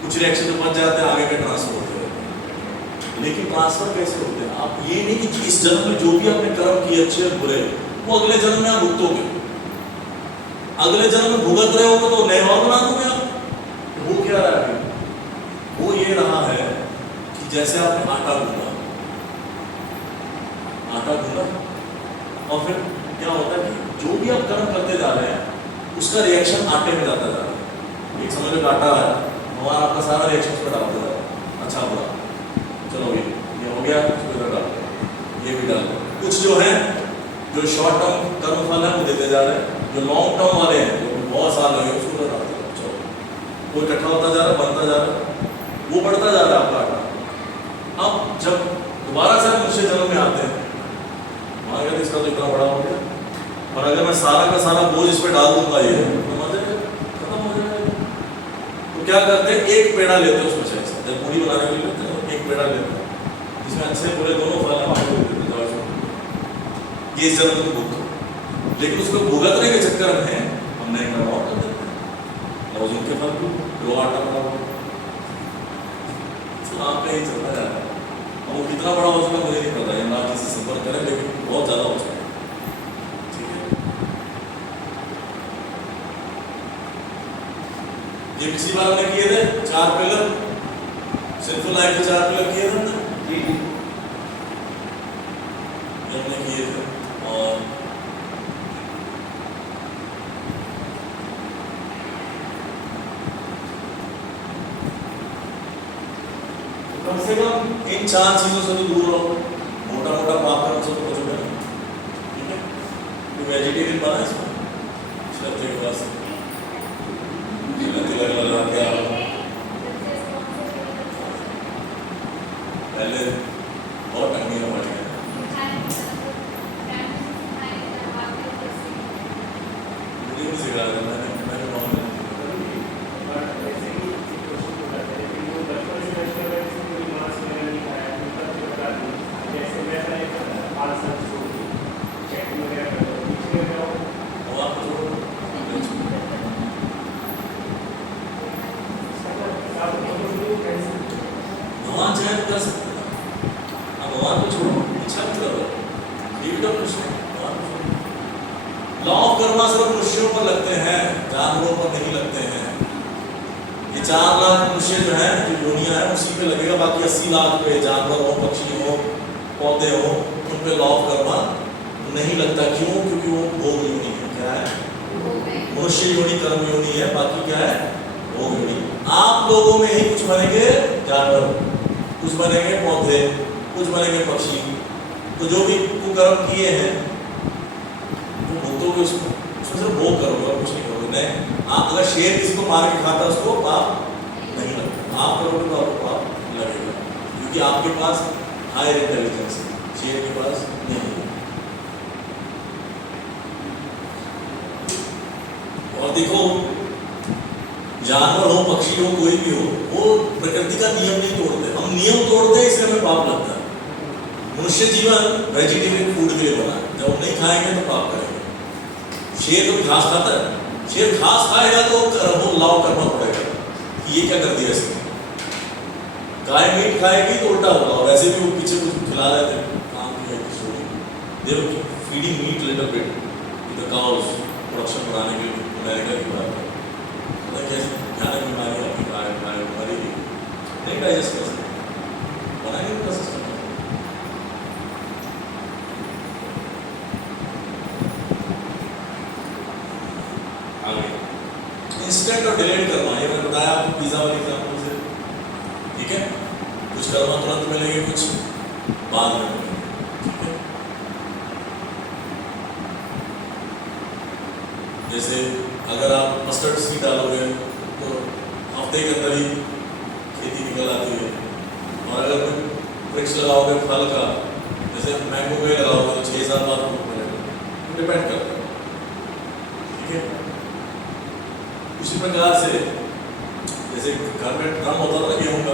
कुछ रिएक्शन तो बच जाते हैं, आगे के ट्रांसफर होते हैं। लेकिन ट्रांसफर कैसे होते हैं, आप ये नहीं कि इस जन्म में जो भी आपने कर्म किए अच्छे और बुरे वो अगले जन्म में आप भुगतोगे। अगले जन्म में भुगत रहे होगे तो नए और बना दोगे आप। वो क्या रहा है, वो ये रहा है कि जैसे आपने आटा गूंदा और फिर क्या होता है कि जो भी आप कर्म करते जा रहे हैं उसका रिएक्शन आटे में जाता जा रहा है। एक समझ लो आटा है, भगवान आपका सारा रिएक्शन पर डालते जा रहा है, अच्छा बुरा, चलो ये हो गया, इसको इधर डाल दो, ये भी डाल दो। कुछ जो है जो शॉर्ट टर्म कर्म फल है वो देते जा रहे हैं, जो लॉन्ग टर्म वाले हैं जो बहुत साल लगे उसको उधर डालते हैं। चलो वो इकट्ठा होता जा रहा है, बनता जा रहा है, वो बढ़ता जा रहा है आपका आटा। अब जब दोबारा से मनुष्य जन्म में आते हैं, मान गया इसका तो इतना बड़ा हो गया, और अगर मैं सारा का सारा बोझ इस पर डाल दूंगा ये तो मजे खत्म हो जाएगा। तो क्या करते हैं, एक पेड़ा लेते हैं उसमें से, जब पूरी बनाने के लिए लेते हैं एक पेड़ा लेते हैं जिसमें अच्छे पूरे दोनों फल हैं, ये इस जन्म में भुगतो। लेकिन उसको भुगतने के चक्कर में हम नए कर्म और कर देते हैं और उनके फल को लो आटा बड़ा हो, आपका ही चलता जा रहा है। और वो कितना बड़ा हो चुका मुझे नहीं पता है, ना किसी संपर्क करें, लेकिन बहुत ज्यादा हो चुका है। ये पिछली बार हमने किए थे 4 पिलर, सिंपल लाइफ के 4 पिलर किए थे ना जी, हमने किए थे। और कम से कम इन 4 चीजों से तो दूर रहो, मोटा मोटा पाप कर्म से तो बचोगे ना। ठीक है, तो वेजिटेरियन बना इसमें श्रद्धे के पास लगा क्या पहले बहुत टंगी बढ़ गया। मुझे नहीं सिखा था, मैंने भगवान चाहे तो कर सकते हैं, अब भगवान को छोड़ो, इच्छा भी करो, leave it up to law of karma सिर्फ मनुष्यों पर लगते हैं, जानवरों पर नहीं लगते हैं। ये 4 लाख मनुष्य जो है, जो योनियां है उसी पे लगेगा, बाकी 80 लाख पे जानवर हो, पक्षी हो, पौधे हो, उन पे लॉ ऑफ कर्मा नहीं लगता। क्यों? क्योंकि वो भोग योनि है। क्या है? मनुष्य योनि कर्म योनि है, बाकी क्या है? भोग योनि। आप लोगों में ही कुछ बनेंगे जानवर, कुछ बनेंगे पौधे, कुछ बनेंगे पक्षी। तो जो भी कुकर्म किए हैं वो भुगतोगे उसमें सिर्फ वो करोगे और कुछ नहीं करोगे। नहीं, आप अगर शेर किसी को मार के खाता उसको पाप नहीं लगता, आप करोगे तो आपको पाप लगेगा, क्योंकि आपके पास हायर इंटेलिजेंस है, शेर के पास नहीं है। और देखो, जानवर हो, पक्षी हो, कोई भी हो, वो प्रकृति का नियम नहीं तोड़ते। हम नियम तोड़ते हैं इसलिए हमें पाप लगता है। मनुष्य जीवन वेजिटेरियन फूड के लिए बना है, जब हम नहीं खाएंगे तो पाप करेंगे। शेर तो घास खाता है, शेर घास खाएगा तो वो लाव करना पड़ेगा कि ये क्या कर दिया इसने। गाय मीट खाएगी तो उल्टा होगा। और वैसे भी वो पीछे कुछ खिला रहे थे, काम की है story, they were feeding meat little bit to the cows, production बढ़ाने के लिए। अमेरिका की बात है, मतलब कैसे भयानक बीमारी आपकी गाय मरेगी, नहीं डाइजेस्ट कर सकते, बनाएंगे उनका सिस्टम। इंस्टेंट और डिलीट करना, ये मैंने बताया आपको पिज्जा वाली एग्जाम्पल से, ठीक है। कुछ करना तुरंत मिलेंगे, कुछ बाद में मिलेंगे, ठीक है। जैसे अगर आप मस्टर्ड सीड डालोगे तो हफ्ते के अंदर ही खेती निकल आती है, और अगर कोई वृक्ष लगाओगे फल का, जैसे मैंगो में लगाओगे तो 6 साल बाद फ्रूट मिलेगा, डिपेंड करता है, ठीक है। उसी प्रकार से जैसे घर में ड्रम होता था ना गेहूं का,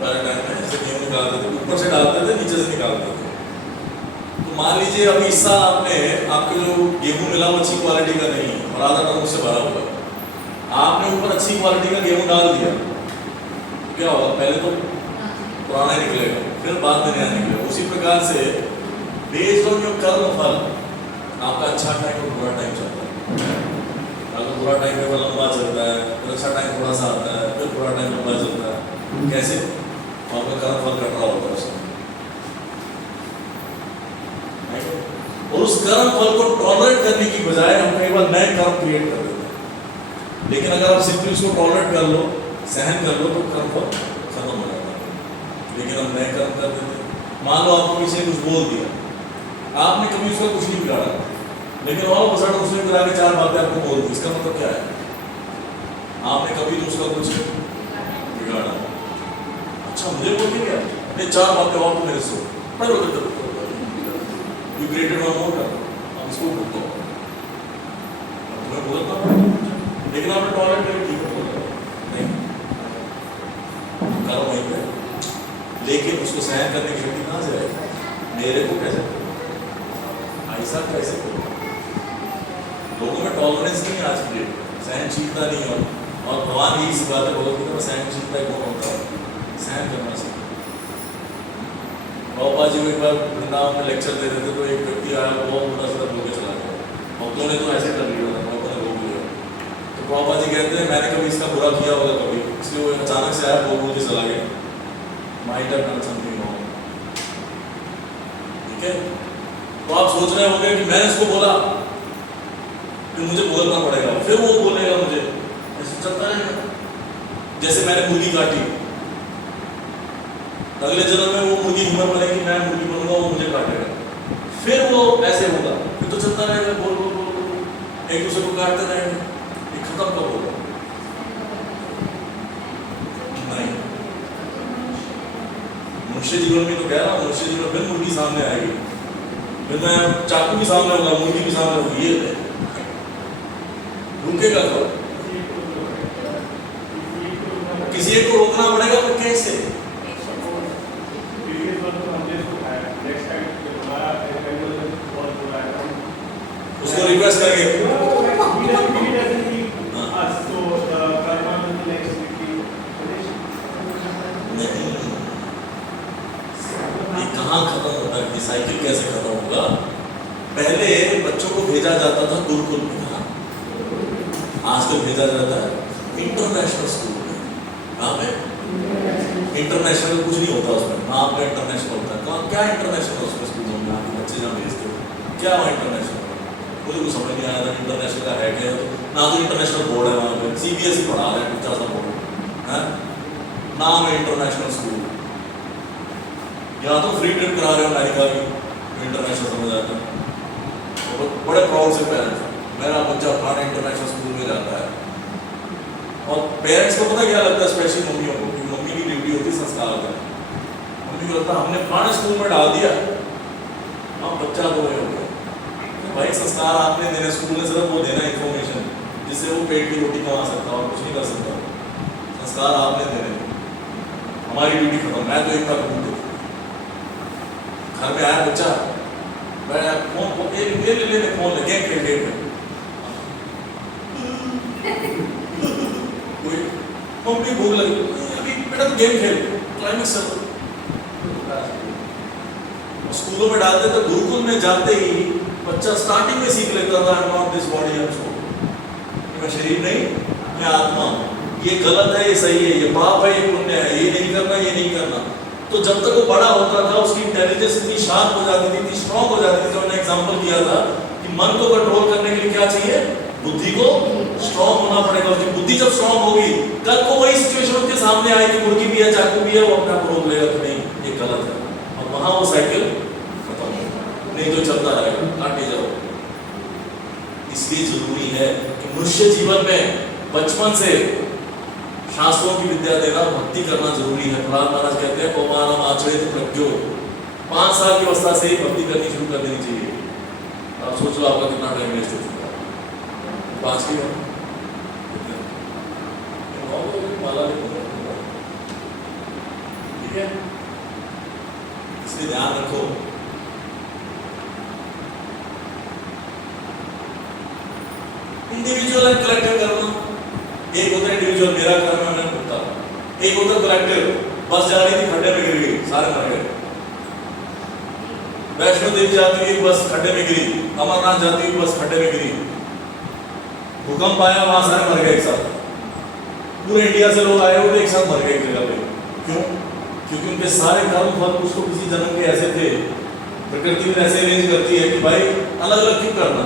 पहले टाइम में जैसे गेहूं निकालते थे, ऊपर से डालते थे, नीचे से निकालते थे। तो मान लीजिए अभी इस साल आपके जो गेहूं मिला वो अच्छी क्वालिटी का नहीं है और आधा ड्रम से भरा हुआ है, आपने ऊपर अच्छी क्वालिटी का गेहूं डाल दिया, क्या होगा? पहले तो पुराना ही निकलेगा, फिर बाद में नया निकलेगा। उसी प्रकार से बेस्ड ऑन योर कर्म फल आपका अच्छा टाइम और बुरा टाइम चलता है। अगर बुरा टाइम में लंबा चलता है, फिर अच्छा टाइम थोड़ा सा आता है, फिर बुरा टाइम लंबा चलता है, कैसे? आपका कर्म फल कट रहा होता है उसमें, और उस कर्म फल को टॉलरेट करने की बजाय हम कई बार नए कर्म क्रिएट कर देते हैं। लेकिन अगर आप सिंपली उसको टॉलरेट कर लो, सहन कर लो, तो कर्म फल खत्म हो जाता है। लेकिन हम नए कर्म कर देते हैं। मान लो आपको किसी ने कुछ बोल दिया, आपने कभी उसका कुछ नहीं बिगाड़ा, लेकिन ऑल ऑफ अ सडन उसने मिला के 4 बातें आपको बोल दी, इसका मतलब क्या है? आपने कभी तो उसका कुछ बिगाड़ा। अच्छा मुझे बोल के क्या? नहीं, 4 बातें और तो मेरे से पर यू क्रिएटेड वन मोर कर, अब इसको बोलता हूँ, अब तुम्हें बोलता हूँ, लेकिन आपने टॉलरेट कर ठीक है, नहीं करो वहीं पे, लेकिन उसको सहन करने की शक्ति कहाँ से आएगी? मेरे को कैसे ऐसा कैसे करो? लोगों में टॉलरेंस नहीं आज की डेट, सहनशीलता नहीं है। और भगवान यही सिखाते हैं भगवत गीता में, सहनशीलता एक गुण होता है, सहन करना चाहिए। बाबा जी को एक बार वृंदावन में लेक्चर दे रहे थे, तो एक व्यक्ति आया, बहुत मोटा सा बोल के चला गया, भक्तों ने तो ऐसे कर लिया था, बाबा ने रोक लिया। तो बाबा जी कहते हैं मैंने कभी इसका बुरा किया होगा कभी, इसलिए वो अचानक से आया, बोल के चला गया, might have done something wrong, ठीक है। तो आप सोच रहे होंगे कि मैंने इसको बोला, फिर मुझे बोलना पड़ेगा, फिर वो बोलेगा मुझे, ऐसे चलता रहेगा। जैसे मैंने मुर्गी काटी, अगले जन्म में वो मुर्गी हिम्मत बनेगी, मैं मुर्गी बनूंगा, वो मुझे काटेगा, फिर वो ऐसे होगा, फिर तो चलता रहेगा, बोल बोल बोल बोल, एक दूसरे को काटते रहेंगे, ये खत्म कब होगा? नहीं, मनुष्य जीवन में तो कह रहा हूँ, मनुष्य जीवन फिर मुर्गी सामने आएगी, फिर मैं चाकू भी सामने होगा, मुर्गी भी सामने होगी, ये रुकेगा कब? किसी एक को रोकना पड़ेगा, तो कैसे? उसको रिक्वेस्ट करेंगे, नहीं, ये कहाँ खत्म होता है? ये साइकिल कैसे खत्म होगा? पहले बच्चों को भेजा जाता था गुरुकुल में, आजकल भेजा जाता है इंटरनेशनल स्कूल में। कहाँ पे? इंटरनेशनल कुछ नहीं होता उसमें, नाम का इंटरनेशनल होता है। कहाँ क्या इंटरनेशनल उसमें स्कूल में आपके बच्चे जहाँ भेजते हो, क्या वहाँ इंटरनेशनल? मुझे कुछ समझ नहीं आया था इंटरनेशनल का है क्या। ना तो इंटरनेशनल बोर्ड है वहाँ पे, CBSE पढ़ा रहे हैं, कुछ सा बोर्ड है, नाम है इंटरनेशनल स्कूल। या तो फ्री ट्रिप करा रहे हो अमेरिका की, इंटरनेशनल समझ आता है, बड़े प्राउड से पेरेंट्स मेरा बच्चा फलाने इंटरनेशनल स्कूल में जाता है। और पेरेंट्स को पता क्या लगता है, स्पेशली मम्मियों को, कि मम्मी की ड्यूटी होती है संस्कार देना। मम्मी को लगता है हमने फलाने स्कूल में डाल दिया, हाँ बच्चा तो हो गया। तो भाई संस्कार आपने देने, स्कूल में सिर्फ वो देना इंफॉर्मेशन जिससे वो पेट की रोटी कमा सकता और कुछ नहीं कर सकता। संस्कार आपने देने, हमारी ड्यूटी खत्म। मैं तो एक बार घूम घर में आया बच्चा, मैं फोन ले फोन ले, गेम खेल कोई मम्मी भूख लगी, अभी बेटा तो गेम खेल, क्लाइमेक्स चल। स्कूलों में डालते तो गुरुकुल में जाते ही बच्चा स्टार्टिंग में सीख लेता था I not this body and soul, मैं शरीर नहीं मैं आत्मा हूँ, ये गलत है ये सही है, ये पाप है ये पुण्य है, ये नहीं करना ये नहीं करना। तो जब तक वो बड़ा होता था उसकी इंटेलिजेंस इतनी शार्प हो जाती थी, इतनी स्ट्रॉन्ग हो जाती थी। जो मैंने एग्जांपल दिया था कि मन को कंट्रोल करने के लिए क्या चाहिए, बुद्धि को स्ट्रॉन्ग होना पड़ेगा। उसकी बुद्धि जब स्ट्रॉन्ग होगी, कल को वही सिचुएशन उसके सामने आए कि मुर्गी भी है चाकू भी है, वो अपने आप रोक लेगा कि नहीं ये गलत है, और वहां वो साइकिल खत्म होगा, नहीं तो चलता रहेगा, काटे जाओ। इसलिए जरूरी है कि मनुष्य जीवन में बचपन से शास्त्रों की विद्या देना, भक्ति करना जरूरी है। प्रहलाद महाराज कहते हैं कौमारम आचरित प्रज्ञो, 5 साल की अवस्था से ही भक्ति करनी शुरू कर देनी चाहिए। आप सोच लो आपका कितना टाइम वेस्ट हो चुका है, 5 की माला ठीक है। इसलिए ध्यान रखो, इंडिविजुअल एंड कलेक्टिव करना। एक होता है इंडिविजुअल, मेरा कर्म है मैं भुगता, एक होता है कलेक्टिव, बस जा रही थी खड्डे में गिर गई, सारे मर गए। वैष्णो देवी जाती हुई बस खड्डे में गिरी, अमरनाथ जाती हुई बस खड्डे में गिरी, भूकंप आया वहां सारे मर गए एक साथ। पूरे इंडिया से लोग आए हुए एक साथ मर गए एक जगह पे। क्यों? क्योंकि उनके सारे कर्म फल कुछ तो किसी जन्म के ऐसे थे, प्रकृति में ऐसे अरेंज करती है कि भाई अलग अलग क्यों करना।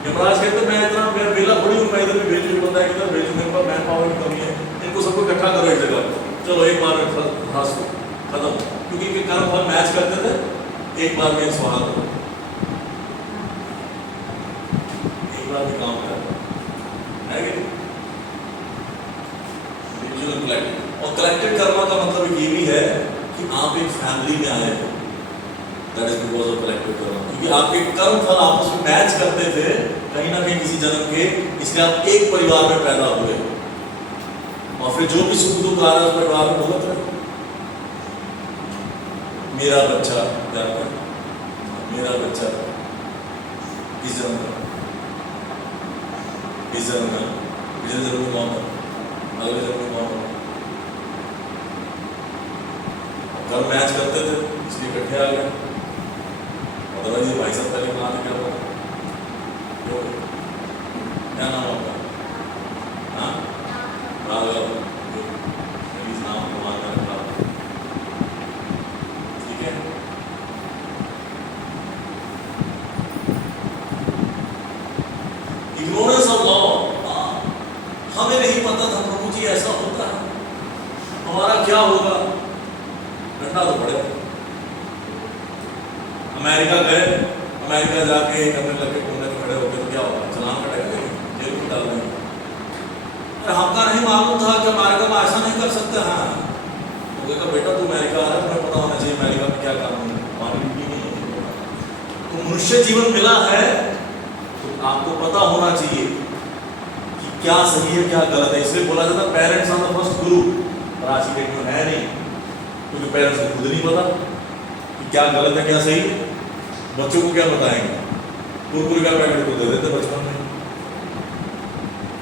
यमराज कहते मैं इतना बेला थोड़ी हूँ, मैं इधर भी भेजू, बताया कि इधर भेजू, मेरे पास मैन पावर की कमी है, इनको सबको इकट्ठा करो एक जगह, चलो एक बार में खत्म। क्योंकि इनके कर्म फल मैच करते थे, एक बार में स्वाहा करो, एक बार में काम करता है कि और कलेक्टिव कर्म का मतलब ये भी है कि आप एक फैमिली में आए हो, that is because of collective कर्म। क्योंकि आपके कर्म फल आपस में मैच करते थे कहीं ना कहीं किसी जन्म के, इसलिए आप एक परिवार में पैदा हुए और फिर जो भी सुख दुख आ रहा है उस परिवार में भुगत रहे। मेरा बच्चा ध्यान कर, मेरा बच्चा इस जन्म का, इस जन्म का, पिछले जन्म में कौन था, अगले जन्म में कौन था, कर्म मैच करते थे इसलिए इकट्ठे आ गए। अदरवाइज ये भाई साहब पहले कहाँ से क्या होता, क्या नाम होता, हाँ राघव, इस नाम को मानना रखा, ठीक है। इग्नोरेंस ऑफ लॉ, हमें नहीं पता था प्रभु जी ऐसा होता है, हमारा क्या होगा, घटना तो पड़े। अमेरिका गए, अमेरिका जाके करने लगे, कोने में खड़े होकर तो क्या होगा, चलान कटेगा, जेल में डाल देंगे। हमका नहीं मालूम था कि अमेरिका में ऐसा नहीं कर सकते हैं। तो कहता बेटा तू अमेरिका आ रहा है, तुम्हें पता होना चाहिए अमेरिका में क्या कानून है, हमारी ड्यूटी नहीं है। तो मनुष्य जीवन मिला है तो आपको पता होना चाहिए कि क्या सही है क्या गलत है। इसलिए बोला जाता है पेरेंट्स आर द फर्स्ट गुरु, और आज की डेट में है नहीं, क्योंकि पेरेंट्स को खुद नहीं पता कि क्या गलत है क्या सही है। बच्चों को क्या बताएंगे, कुरकुरे का पैकेट को दे देते बचपन में,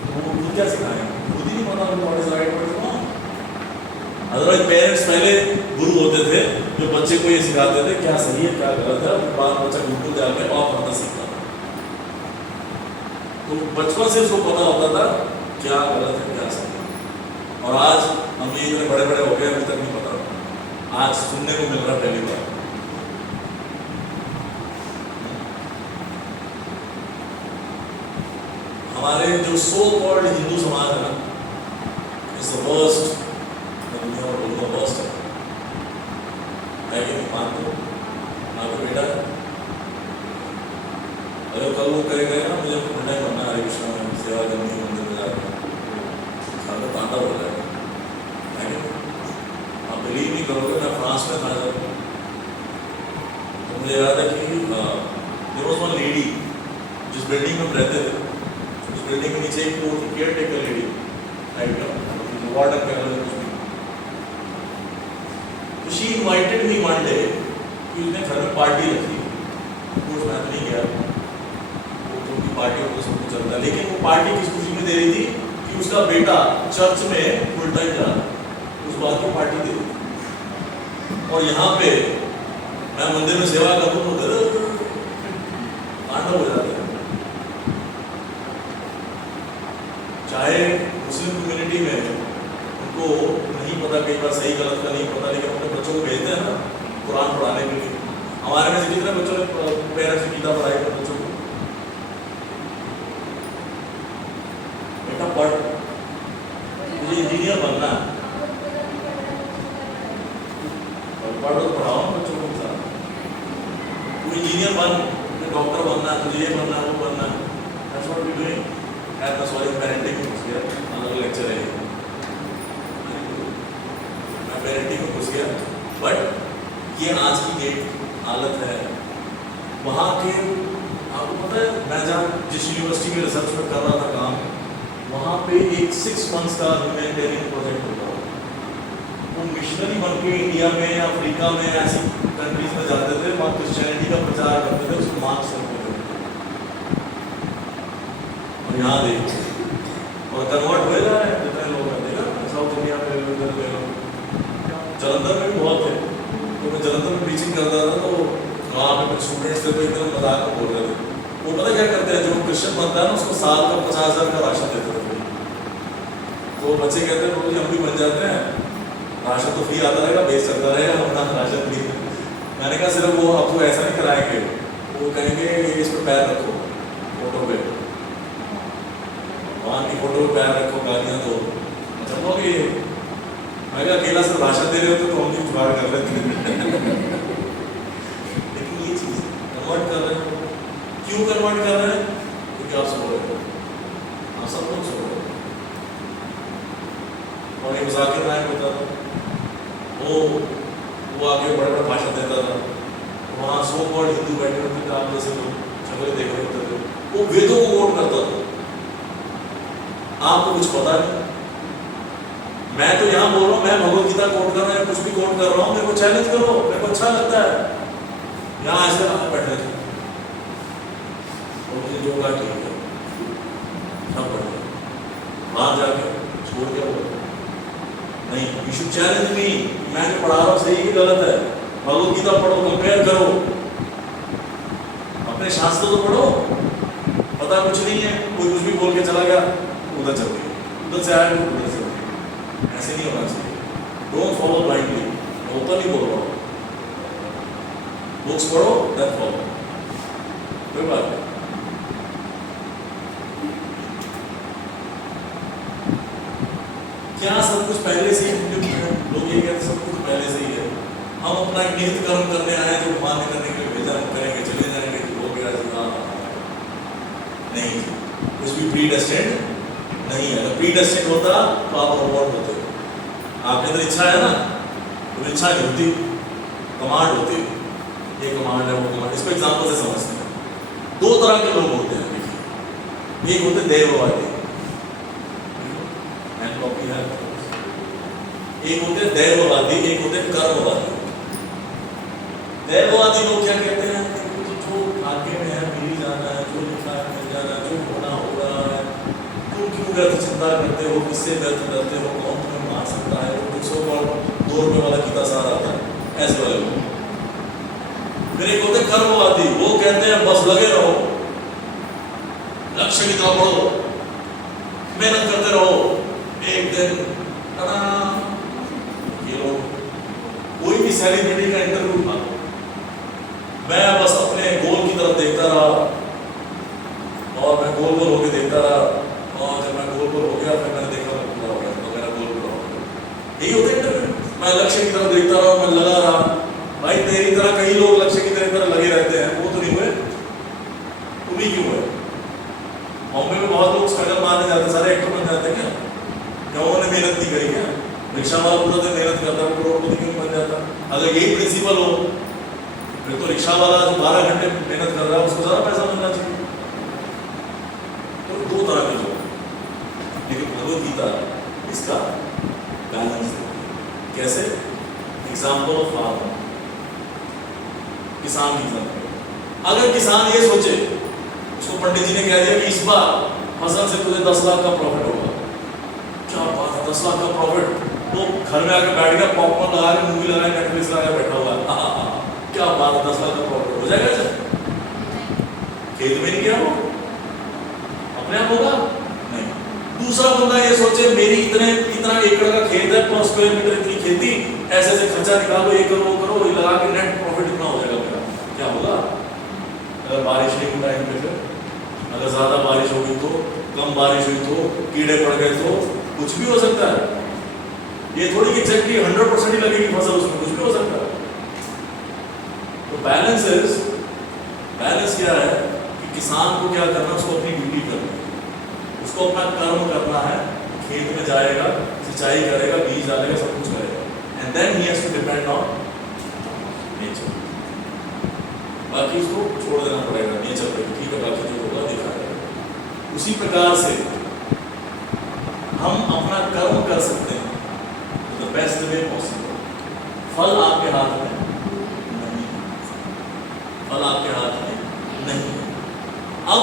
वो खुद क्या सिखाएंगे, खुद ही नहीं पता what is right what is wrong. Otherwise parents पहले गुरु होते थे जो बच्चे को ये सिखाते थे क्या सही है क्या गलत है, और बाद बच्चा बिल्कुल जाके और पढ़ना सीखता था। तो बचपन से उसको पता होता था क्या गलत है क्या सही है। और आज हम ये इतने बड़े बड़े हो गए अभी तक नहीं पता, आज सुनने को मिल रहा पहली बार। हमारे जो सो कॉल्ड हिंदू समाज है ना, इट्स द वर्स्ट, दुनिया में बोलूँगा वर्स्ट है कि नहीं मानते हो, आपका बेटा अगर कल वो करेगा ना मुझे पंडित बनना है हरे कृष्णा में सेवा करनी है मंदिर में जाकर, घर में तांडव हो जाएगा। आप बिलीव नहीं करोगे, मैं फ्रांस में था जब, तो मुझे याद है कि देयर वाज वन लेडी जिस बिल्डिंग में हम रहते थे, उस बिल्डिंग के नीचे एक केयर टेकर लेडी टाइप का वार्डन का कुछ भी, तो she invited me one day कि उसने घर में पार्टी रखी। मैं तो नहीं गया, वो की पार्टियों को सब कुछ चलता है, लेकिन वो पार्टी किस खुशी में दे रही थी कि उसका बेटा चर्च में फुल टाइम जा रहा है, उस बात की पार्टी दे रही थी। और यहाँ पे मैं मंदिर में सेवा करूँ तो तांडव हो जाता है। चाहे मुस्लिम कम्युनिटी में उनको नहीं पता, कई बार सही गलत का नहीं पता, लेकिन अपने बच्चों को भेजते हैं ना कुरान पढ़ाने के लिए। हमारे में से कितने बच्चों ने पेरेंट्स की गीता पढ़ाई कर बच्चों को, बेटा पढ़, मुझे इंजीनियर बनना है, पढ़ो तो पढ़ाओ बच्चों को साथ। तू इंजीनियर बन, तुझे डॉक्टर बनना है, तुझे ये बनना है, वो बनना है। That's what we're doing. Sorry parenting में घुस गया, अलग लेक्चर है, मैं पेरेंटिंग में घुस गया। बट ये आज की डेट हालत है वहाँ के। आपको पता है मैं जहाँ जिस यूनिवर्सिटी में रिसर्च में कर रहा था काम, वहाँ पे एक 6 months का ह्यूमैनिटेरियन प्रोजेक्ट होता है। वो मिशनरी बन के इंडिया में या अफ्रीका में ऐसी कंट्रीज में जाते थे, वहाँ क्रिश्चियनिटी का प्रचार करते थे, उसको मार्क्स करते थे। और यहाँ देखो और कन्वर्ट हो जा रहे हैं जितने लोग हैं, देखा साउथ इंडिया में जलंधर में भी बहुत थे। तो मैं जलंधर में टीचिंग करता था, तो वहाँ पे कुछ स्टूडेंट्स थे तो एकदम मजाक में बोल रहे थे। वो पता क्या करते हैं, जो क्रिश्चियन बनता है ना उसको साल का 50,000 का राशन देते थे। तो बच्चे कहते हैं बोलो जी हम भी बन जाते हैं, राशन तो फ्री आता रहेगा, बेच सकता रहेगा, अपना राशन फ्री। मैंने कहा सिर्फ वो आपको ऐसा नहीं कराएंगे, वो कहेंगे इस पर पैर रखो फोटो पे, वहाँ की फोटो पे पैर रखो, गालियाँ दो। अच्छा बोलिए मैं क्या अकेला सिर्फ राशन दे रहे होते तो हम भी जुगाड़ कर लेते। लेकिन ये चीज़ कन्वर्ट कर रहे हैं, क्यों कन्वर्ट कर रहे हैं? क्योंकि आप सो रहे हो, आप सब लोग सो रहे हो। और एक मुजाकिर नायक होता था, वो आगे बड़े बड़े भाषण देता था, वहाँ सो कॉल्ड हिंदू बैठे होते थे, आप जैसे लोग छगड़े देख रहे होते थे, वो वेदों को कोट करता था। आपको कुछ पता नहीं, मैं तो यहाँ बोल रहा हूँ, मैं भगवत गीता कोट कर रहा हूँ, कुछ भी कोट कर रहा हूँ, मेरे को चैलेंज करो, मेरे को अच्छा लगता है। यहाँ ऐसे आगे बैठे थे और मुझे जो कहा ठीक है सब पढ़ गया, बाहर जाके छोड़ के बोल नहीं, यू शुड चैलेंज मी, मैं जो पढ़ा रहा हूँ सही है गलत है। भगवत गीता पढ़ो, कंपेयर करो, अपने शास्त्र तो पढ़ो। पता कुछ नहीं है, कोई कुछ भी बोल के चला गया, उधर चल गई, उधर से आया उधर से। ऐसे नहीं होना चाहिए। डोंट फॉलो ब्लाइंडली, मैं ओपनली बोल रहा हूँ, बुक्स पढ़ो देन फॉलो, कोई बात नहीं। क्या सब कुछ पहले से ही है? लोग ये कहते सब कुछ पहले से ही है, हम अपना एक निहित कर्म करने आए जो मान्य करने के लिए भेजा, हम करेंगे, चले जाएंगे, हो गया जी। हाँ नहीं, कुछ भी प्री डेस्टिन्ड नहीं है। अगर प्री डेस्टिन्ड होता तो आप रोबोट होते। आपके अंदर इच्छा है ना, तो इच्छा नहीं होती, कमांड होती। ये कमांड है, वो कमांड। इसको एग्जाम्पल से समझते हैं। 2 तरह के लोग होते हैं, एक होते देववादी, एक होते दैववादी, एक होते कर्मवादी। दैववादी लोग क्या कहते हैं, जो भाग्य में है मिल जाना है, जो लिखा है मिल जाना है, जो होना हो रहा है, तुम क्यों व्यर्थ चिंता करते हो, किससे व्यर्थ करते हो, कौन तुम्हें मार सकता है। वो 2 रुपये वाला गीता सार आता है, ऐसे वाले लोग। फिर एक होते कर्मवादी, वो कहते हैं बस लगे रहो, लक्ष्य की तरफ बढ़ो, मेहनत करते रहो, एक दिन ये लोग कोई भी सेलिब्रिटी का इंटरव्यू उठा, मैं बस अपने गोल की तरफ देखता रहा और मैं गोल होके देखता रहा, और जब मैं गोल हो गया फिर मैंने देखा मैं पूरा हो गया, तो मेरा गोल पूरा हो गया। यही होता है इंटरव्यू। मैं लक्ष्य की तरफ देखता रहा, मैं लगा रहा। भाई तेरी तरह कई लोग लक्ष्य की तरह लगे रहते हैं, वो तो नहीं हुए, तुम ही क्यों हुए? बॉम्बे में स्ट्रगल मारने जाते सारे एक्टर बन जाते हैं क्या उन्होंने मेहनत नहीं करी क्या? रिक्शा वाला पूरा दिन मेहनत करता है, करोड़पति क्यों बन जाता? अगर यही प्रिंसिपल हो फिर तो रिक्शा वाला जो 12 घंटे मेहनत कर रहा है उसको ज्यादा पैसा मिलना चाहिए। तो दो तरह के लोग, लेकिन भगवद गीता इसका बैलेंस है। कैसे? एग्जाम्पल ऑफ फार्मर, किसान की तरह। अगर किसान ये सोचे, उसको पंडित जी ने कह दिया कि इस बार फसल से तुझे 10 लाख का प्रॉफिट होगा, क्या बात है 10 लाख का प्रॉफिट, तो घर में आकर बैठ गया, पॉपकॉर्न लगा के मूवी लगा नेटफ्लिक्स लगा बैठा हुआ है, क्या बात है 10 लाख का प्रॉफिट हो जाएगा? खेत में नहीं गया वो, अपने आप होगा नहीं। दूसरा बंदा ये सोचे मेरी इतना एकड़ का खेत है, पर स्क्वायर मीटर इतनी खेती, ऐसे ऐसे खर्चा निकालो, ये करो वो करो, ये लगा के नेट प्रॉफिट इतना हो जाएगा मेरा, क्या होगा? अगर बारिश नहीं हुई टाइम पे, फिर अगर ज्यादा बारिश होगी तो, कम बारिश हुई तो, कीड़े पड़ गए तो, कुछ भी हो सकता है। ये थोड़ी कि चेक की 100% ही लगेगी फसल, उसमें कुछ भी हो सकता है। तो बैलेंस क्या है कि किसान को क्या करना है, उसको अपनी ड्यूटी करनी है, उसको अपना कर्म करना है, खेत में जाएगा, सिंचाई करेगा, बीज डालेगा, सब कुछ करेगा, and then he has to depend on nature. बाकी उसको छोड़ देना पड़ेगा नेचर पे, ठीक है, बाकी जो होगा देखा जाएगा। उसी प्रकार से हम अपना कर्म कर सकते हैं द बेस्ट वे पॉसिबल। फल आपके हाथ में नहीं, फल आपके हाथ में नहीं। अब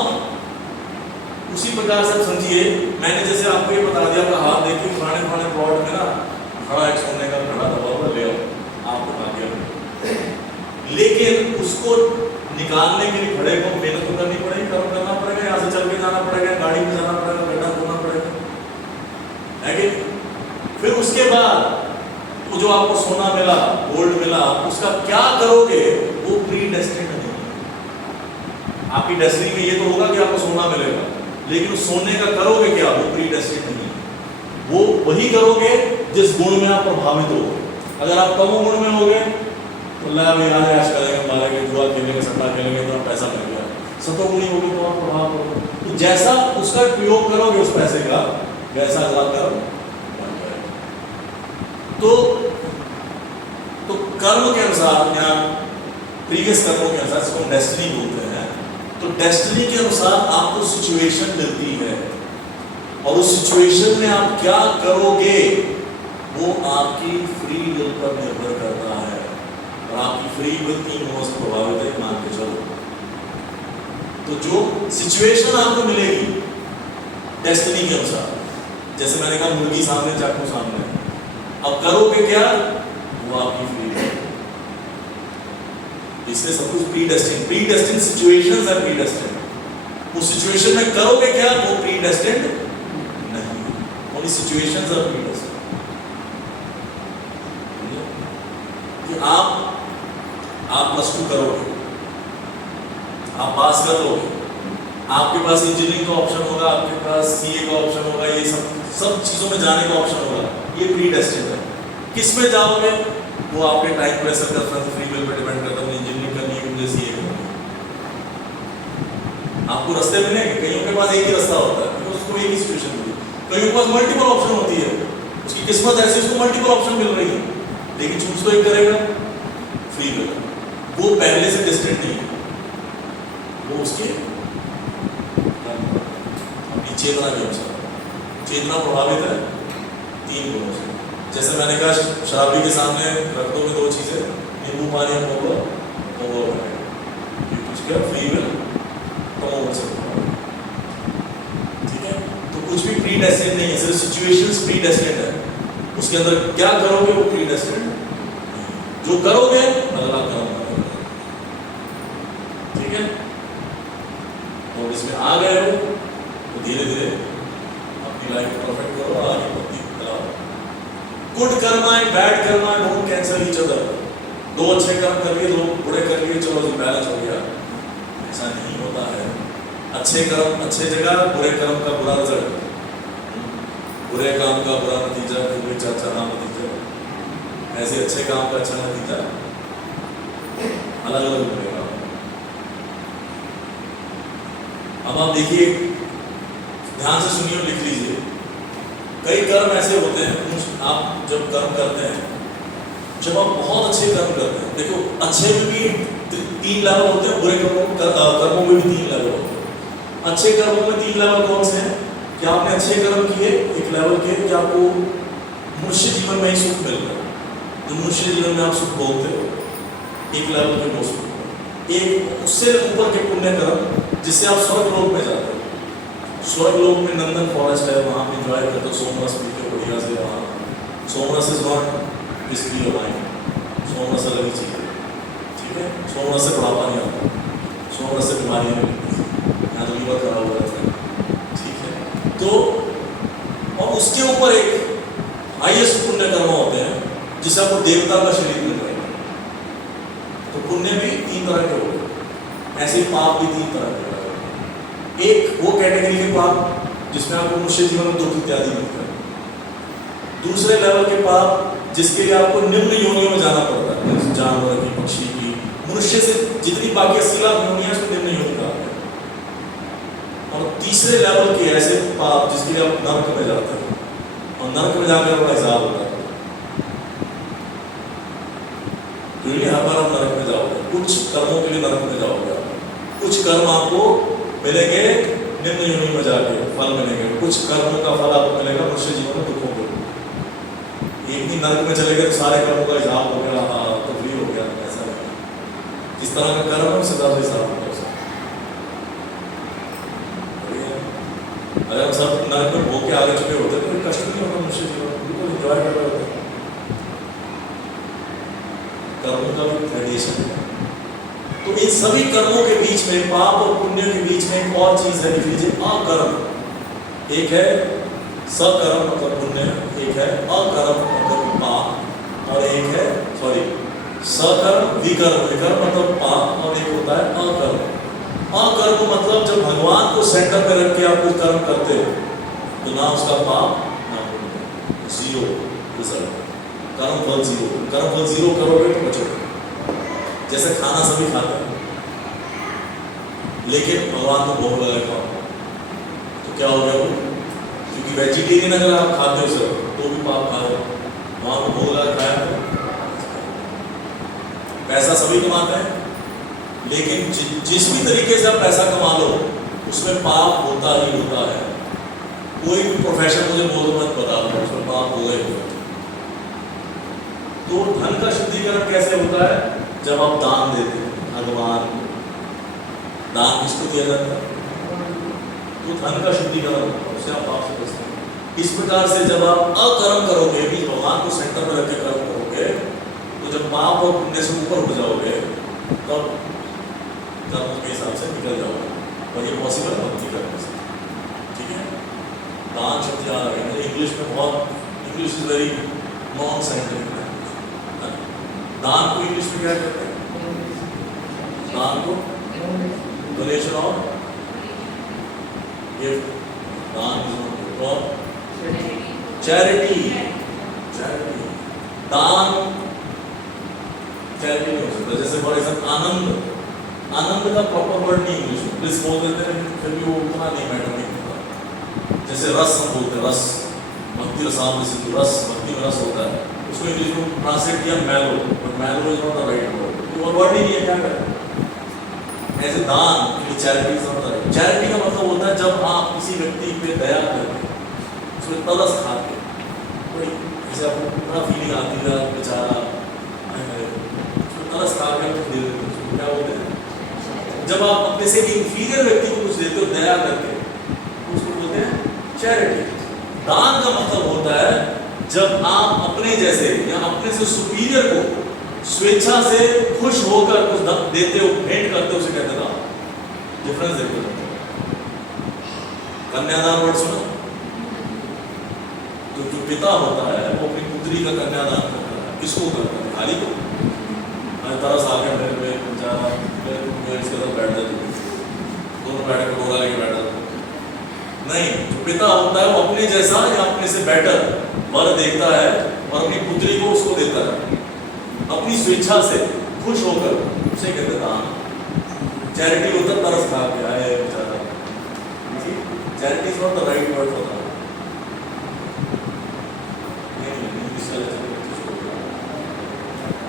उसी प्रकार से समझिए, मैंने जैसे आपको ये बता दिया, आपका हाथ देखिए पुराने प्लॉट में ना खड़ा एक सोने का घड़ा दबा हुआ, ले आओ, आपको बता दिया। लेकिन उसको निकालने के लिए घड़े को मेहनत तो करनी पड़ेगी, कर्म करना पड़ेगा, यहाँ से चल के जाना पड़ेगा, गाड़ी में जाना पड़ेगा, गड्ढा खोदना पड़ेगा, है कि? फिर उसके बाद वो जो आपको सोना मिला, गोल्ड मिला, उसका क्या करोगे वो प्री डेस्टिन्ड नहीं है। आपकी डेस्टिनी में ये तो होगा कि आपको सोना मिलेगा, लेकिन उस सोने का करोगे क्या वो प्री डेस्टिन्ड नहीं है। वो वही करोगे जिस गुण में आप प्रभावित हो। अगर आप कम गुण में होगे तो लाभ आज ऐश करेंगे, मारेंगे, जुआ खेलेंगे, सट्टा खेलेंगे, तो पैसा मिल गया। सतोगुणी होगी तो आप प्रभाव करोगे, तो जैसा उसका प्रयोग करोगे उस पैसे का, वैसा अगला कर्म बन जाएगा। तो कर्म के अनुसार या प्रीवियस कर्मों के अनुसार, इसको डेस्टिनी बोलते हैं, तो डेस्टिनी के अनुसार आपको सिचुएशन मिलती है, और उस सिचुएशन में आप क्या करोगे वो आपकी फ्री विल पर निर्भर करता है। और आपकी फ्री विल 3 गुणों से प्रभावित है, मान के चलो। तो जो सिचुएशन आपको मिलेगी डेस्टिनी के अनुसार, जैसे मैंने कहा मुर्गी सामने, चाकू सामने, अब करोगे क्या वो आपकी फ्री विल। इसलिए सब कुछ प्री डेस्टिन्ड सिचुएशंस है, प्री डेस्टिन्ड। उस सिचुएशन में करोगे क्या वो प्री डेस्टिन्ड नहीं, only situations are predestined. आप +2 करोगे, आप पास कर लोगे, आपके पास इंजीनियरिंग का ऑप्शन होगा, आपके पास सीए का ऑप्शन होगा, ये सब चीजों में जाने का ऑप्शन होगा, ये प्री डेस्टिन्ड है। किस में जाओगे वो आपके टाइम प्रेशर का फ्री विल पे डिपेंड करता है। इंजीनियरिंग करनी है, मुझे सीए करनी है, आपको रास्ते मिलेंगे। कईयों के पास एक ही रास्ता होता है, तो उसको एक ही सिचुएशन मिली, कईयों के पास मल्टीपल ऑप्शन होती है, उसकी किस्मत ऐसी, उसको मल्टीपल ऑप्शन मिल रही है, लेकिन चूज तो एक करेगा फ्री विल। वो पहले से डिस्टेंट नहीं है, वो उसके अपनी चेतना के अनुसार। चेतना प्रभावित है 3 गुणों से। जैसे मैंने कहा शराबी के सामने रख दो में 2 चीजें, नींबू पानी और मोगरा, उसका फ्री विल तमोगुण से, ठीक है। तो कुछ भी प्री डेस्टिन्ड नहीं है, सिर्फ सिचुएशंस प्री डेस्टिन्ड है। उसके अंदर क्या करोगे वो प्री डेस्टिन्ड, जो करोगे अगला कर्म करोगे, ठीक है। तो इसमें आ गए हो तो धीरे धीरे अपनी लाइफ परफेक्ट करो, आगे बढ़ती चलाओ। Good Karma and bad Karma don't cancel each other. 2 अच्छे कर्म कर लिए, 2 बुरे कर लिए, चलो जी बैलेंस हो गया, ऐसा नहीं होता है। अच्छे कर्म अच्छे जगह, बुरे कर्म का बुरा रिजल्ट, बुरे काम का बुरा नतीजा, फिर अच्छा नाम नतीजा, ऐसे अच्छे काम का अच्छा नतीजा अलग अलग मिलेगा। अब आप देखिए ध्यान से सुनिए और लिख लीजिए। कई कर्म ऐसे होते हैं, आप जब कर्म करते हैं, जब आप बहुत अच्छे कर्म करते हैं, देखो अच्छे में भी 3 लेवल होते हैं, बुरे कर्मों में भी 3 लेवल होते हैं। अच्छे कर्मों में 3 लेवल कौन से हैं? कि आपने अच्छे कर्म किए एक लेवल के, कि आपको मनुष्य जीवन में ही सुख मिल रहा है, जो मनुष्य जीवन में आप सुख भोगते हो, एक लेवल के वो सुख। एक उससे ऊपर के पुण्य कर्म जिससे आप स्वर्ग लोक में जाते हो। स्वर्ग लोक में नंदन फॉरेस्ट है, वहाँ पे एंजॉय करते हो, सोमरस पीते हो बढ़िया से। वहाँ सोमरस इज नॉट विस्की और वाइन, सोमरस अलग ही चीज़ है, ठीक है। सोमरस से बुढ़ापा नहीं आता, सोमरस से बीमारियाँ नहीं होती, यहाँ तो लीवर खराब हो जाता है, ठीक है। तो और उसके ऊपर एक हाईएस्ट पुण्य कर्म होते हैं जिससे आपको देवता का शरीर मिल रहा है। तो पुण्य भी 3 तरह के होते हैं, ऐसे ही पाप भी 3 तरह के होते हैं। एक वो कैटेगरी के पाप जिसमें आपको मनुष्य जीवन में दुख इत्यादि मिलता है। दूसरे लेवल के पाप जिसके लिए आपको निम्न योनियों में जाना पड़ता है, जानवर की, पक्षी की, मनुष्य से जितनी बाकी 80 लाख योनियां उसको निम्न योनि कहा है। और तीसरे लेवल के ऐसे पाप जिसके लिए आप नरक में जाते हैं, और नरक में जाकर बड़ा हिसाब होता है। तो ये हर बार आप नरक में जाओगे, कुछ कर्मों के लिए नरक में जाओगे, कुछ कर्म आपको मिलेंगे निम्न योनि में जाके फल मिलेंगे, कुछ कर्मों का फल आपको मिलेगा मनुष्य जीवन में दुखों के। एक दिन नरक में चले गए तो सारे कर्मों का हिसाब हो गया, हाँ तो फ्री हो गया, ऐसा नहीं। जिस तरह का कर्म है उससे ज़्यादा हिसाब होगा उसका। अगर हम सब नरक में भोग के आगे चुके होते तो कोई कष्ट नहीं होता मनुष्य जीवन, बिल्कुल एंजॉय कर रहे होते। कर्मों का भी ग्रेडेशन है। तो इन सभी कर्मों के बीच में, पाप और पुण्य के बीच में एक और चीज है, लिख लीजिए, अकर्म। एक है सकर्म मतलब पुण्य, एक है अकर्म मतलब पाप, और एक है सकर्म विकर्म, विकर्म मतलब पाप, और एक होता है अकर्म। अकर्म मतलब जब भगवान को सेंटर में रख के आप कुछ कर्म करते हो तो ना उसका पाप ना पुण्य, 0 रिजल्ट, कर्म फल 0। कर्म फल 0 करोगे तो बचोगे। जैसे खाना सभी खाते हैं, लेकिन भगवान को भोग लगा खाओ तो क्या हो गया वो? क्योंकि वेजिटेरियन अगर आप खाते हो सर तो भी पाप खा रहे हो, भगवान को भोग लगा खाया। पैसा सभी कमाते हैं, लेकिन जिस भी तरीके से आप पैसा कमा लो उसमें पाप होता ही होता है। कोई भी प्रोफेशन मुझे बोल मत बता दो, उसमें पाप हो गए। तो धन का शुद्धिकरण कैसे होता है? जब आप दान देते हैं, भगवान दान किसको दिया जाता है? तो धन का शुद्धिकरण होता है, उससे आप पाप से बचते हैं। इस प्रकार से जब आप अकर्म करोगे, भी भगवान को सेंटर में रख के कर्म करोगे, तो जब पाप और पुण्य से ऊपर हो जाओगे तब कर्म के हिसाब से निकल जाओगे। और ये पॉसिबल है भक्ति करने से, ठीक है। दान शब्द याद आ गया, इंग्लिश में बहुत, English is very non scientific. दान को इंग्लिश में क्या कहते हैं? दान को डोनेशन ऑफ गिफ्ट, दान और चैरिटी। चैरिटी, दान चैरिटी नहीं हो सकता। जैसे फॉर एग्जाम्पल आनंद, आनंद का प्रॉपर वर्ड नहीं इंग्लिश में, प्लीज बोल देते हैं, फिर भी वो उतना नहीं मैटर नहीं होता। जैसे रस हम बोलते हैं, रस, भक्ति रसाम सिंधु, रस भक्ति में रस होता है, उसको इंग्लिश में ट्रांसलेट किया mellow, but mellow is not the right word, और वर्ड ही नहीं है, क्या करें। ऐसे दान की charity is not the right. Charity का मतलब होता है जब आप किसी व्यक्ति पे दया करते, उसमें तरस खाते, कोई जैसे आपको पूरा फीलिंग आती है बेचारा, उसमें तरस खा कर दे देते, उसको क्या बोलते हैं? जब आप अपने से इंफीरियर व्यक्ति को कुछ देते हो दया करके, उसको बोलते हैं चैरिटी। दान का मतलब होता है जब आप अपने जैसे या अपने से सुपीरियर को स्वेच्छा से खुश होकर कुछ देते हो, भेंट करते हो, उसे कहते हैं दान। डिफरेंस देखो। कन्यादान वर्ड सुना? तो जो पिता होता है वो अपनी पुत्री का कन्यादान करता है, किसको करता है? खाली को। तरस आ गया मेरे पे, इसके साथ बैठ जाते, दोनों बैठे कटोरा लेके बैठ जाते। नहीं, जो पिता होता है वो अपने जैसा या अपने से बेटर वर देखता है और अपनी पुत्री को उसको देता है, अपनी स्वेच्छा से खुश होकर, उसे कहते दान। चैरिटी होता तरस खा के आए बेचारा, charity is not the right word for that.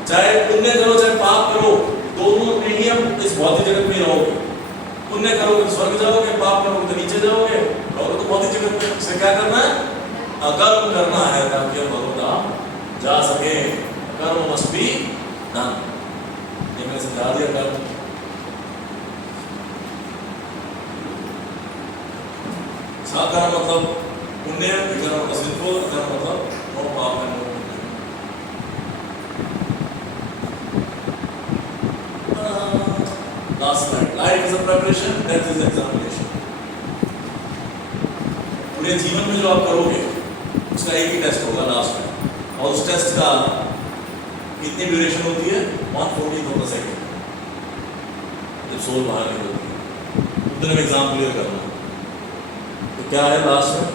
चाहे पुण्य करो चाहे पाप करो, दोनों में ही हम इस भौतिक जगत में रहोगे। पुण्य करोगे तो स्वर्ग जाओगे, पाप करोगे तो नीचे जाओगे, रहोगे तो भौतिक जगत में। से क्या करना है? कर्म करना है ताकि हम भगवत धाम जा सके। कर्म मस्ट बी डन। ये मैंने समझा दिया। कर्म साकार मतलब पुण्य, विकर्म मतलब सिंपल, कर्म मतलब नो पाप एंड नो पुण्य। Last slide. Life is a preparation, death is examination. पूरे जीवन में जो आप करोगे उसका एक ही टेस्ट होगा लास्ट में, और उस टेस्ट का कितनी ड्यूरेशन होती है? 1/14 सेकेंड, जब सोल बाहर निकलती है उतने में एग्जाम क्लियर करना। तो क्या है लास्ट में?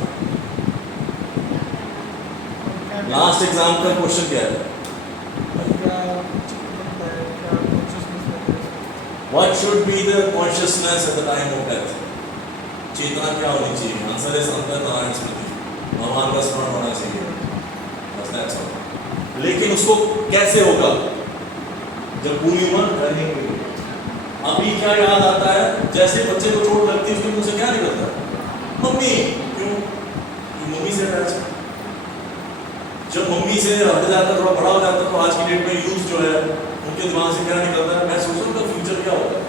लास्ट एग्जाम का क्वेश्चन क्या है? What should be the consciousness at the time of death? चेतना क्या होनी चाहिए? आंसर है संतन नारायण स्मृति, भगवान का स्मरण होना चाहिए। बस that's all। लेकिन उसको कैसे होगा? जब पूरी उम्र रनिंग हुई। अभी क्या याद आता है? जैसे बच्चे को चोट लगती है उसके मुंह से क्या निकलता है? मम्मी। क्यों? मम्मी से अटैच। जब मम्मी से हट जाता है, थोड़ा बड़ा हो जाता है, तो आज की डेट में यूज जो है उनके दिमाग से क्या निकलता है? मैं सोचता हूँ उनका फ्यूचर क्या होगा।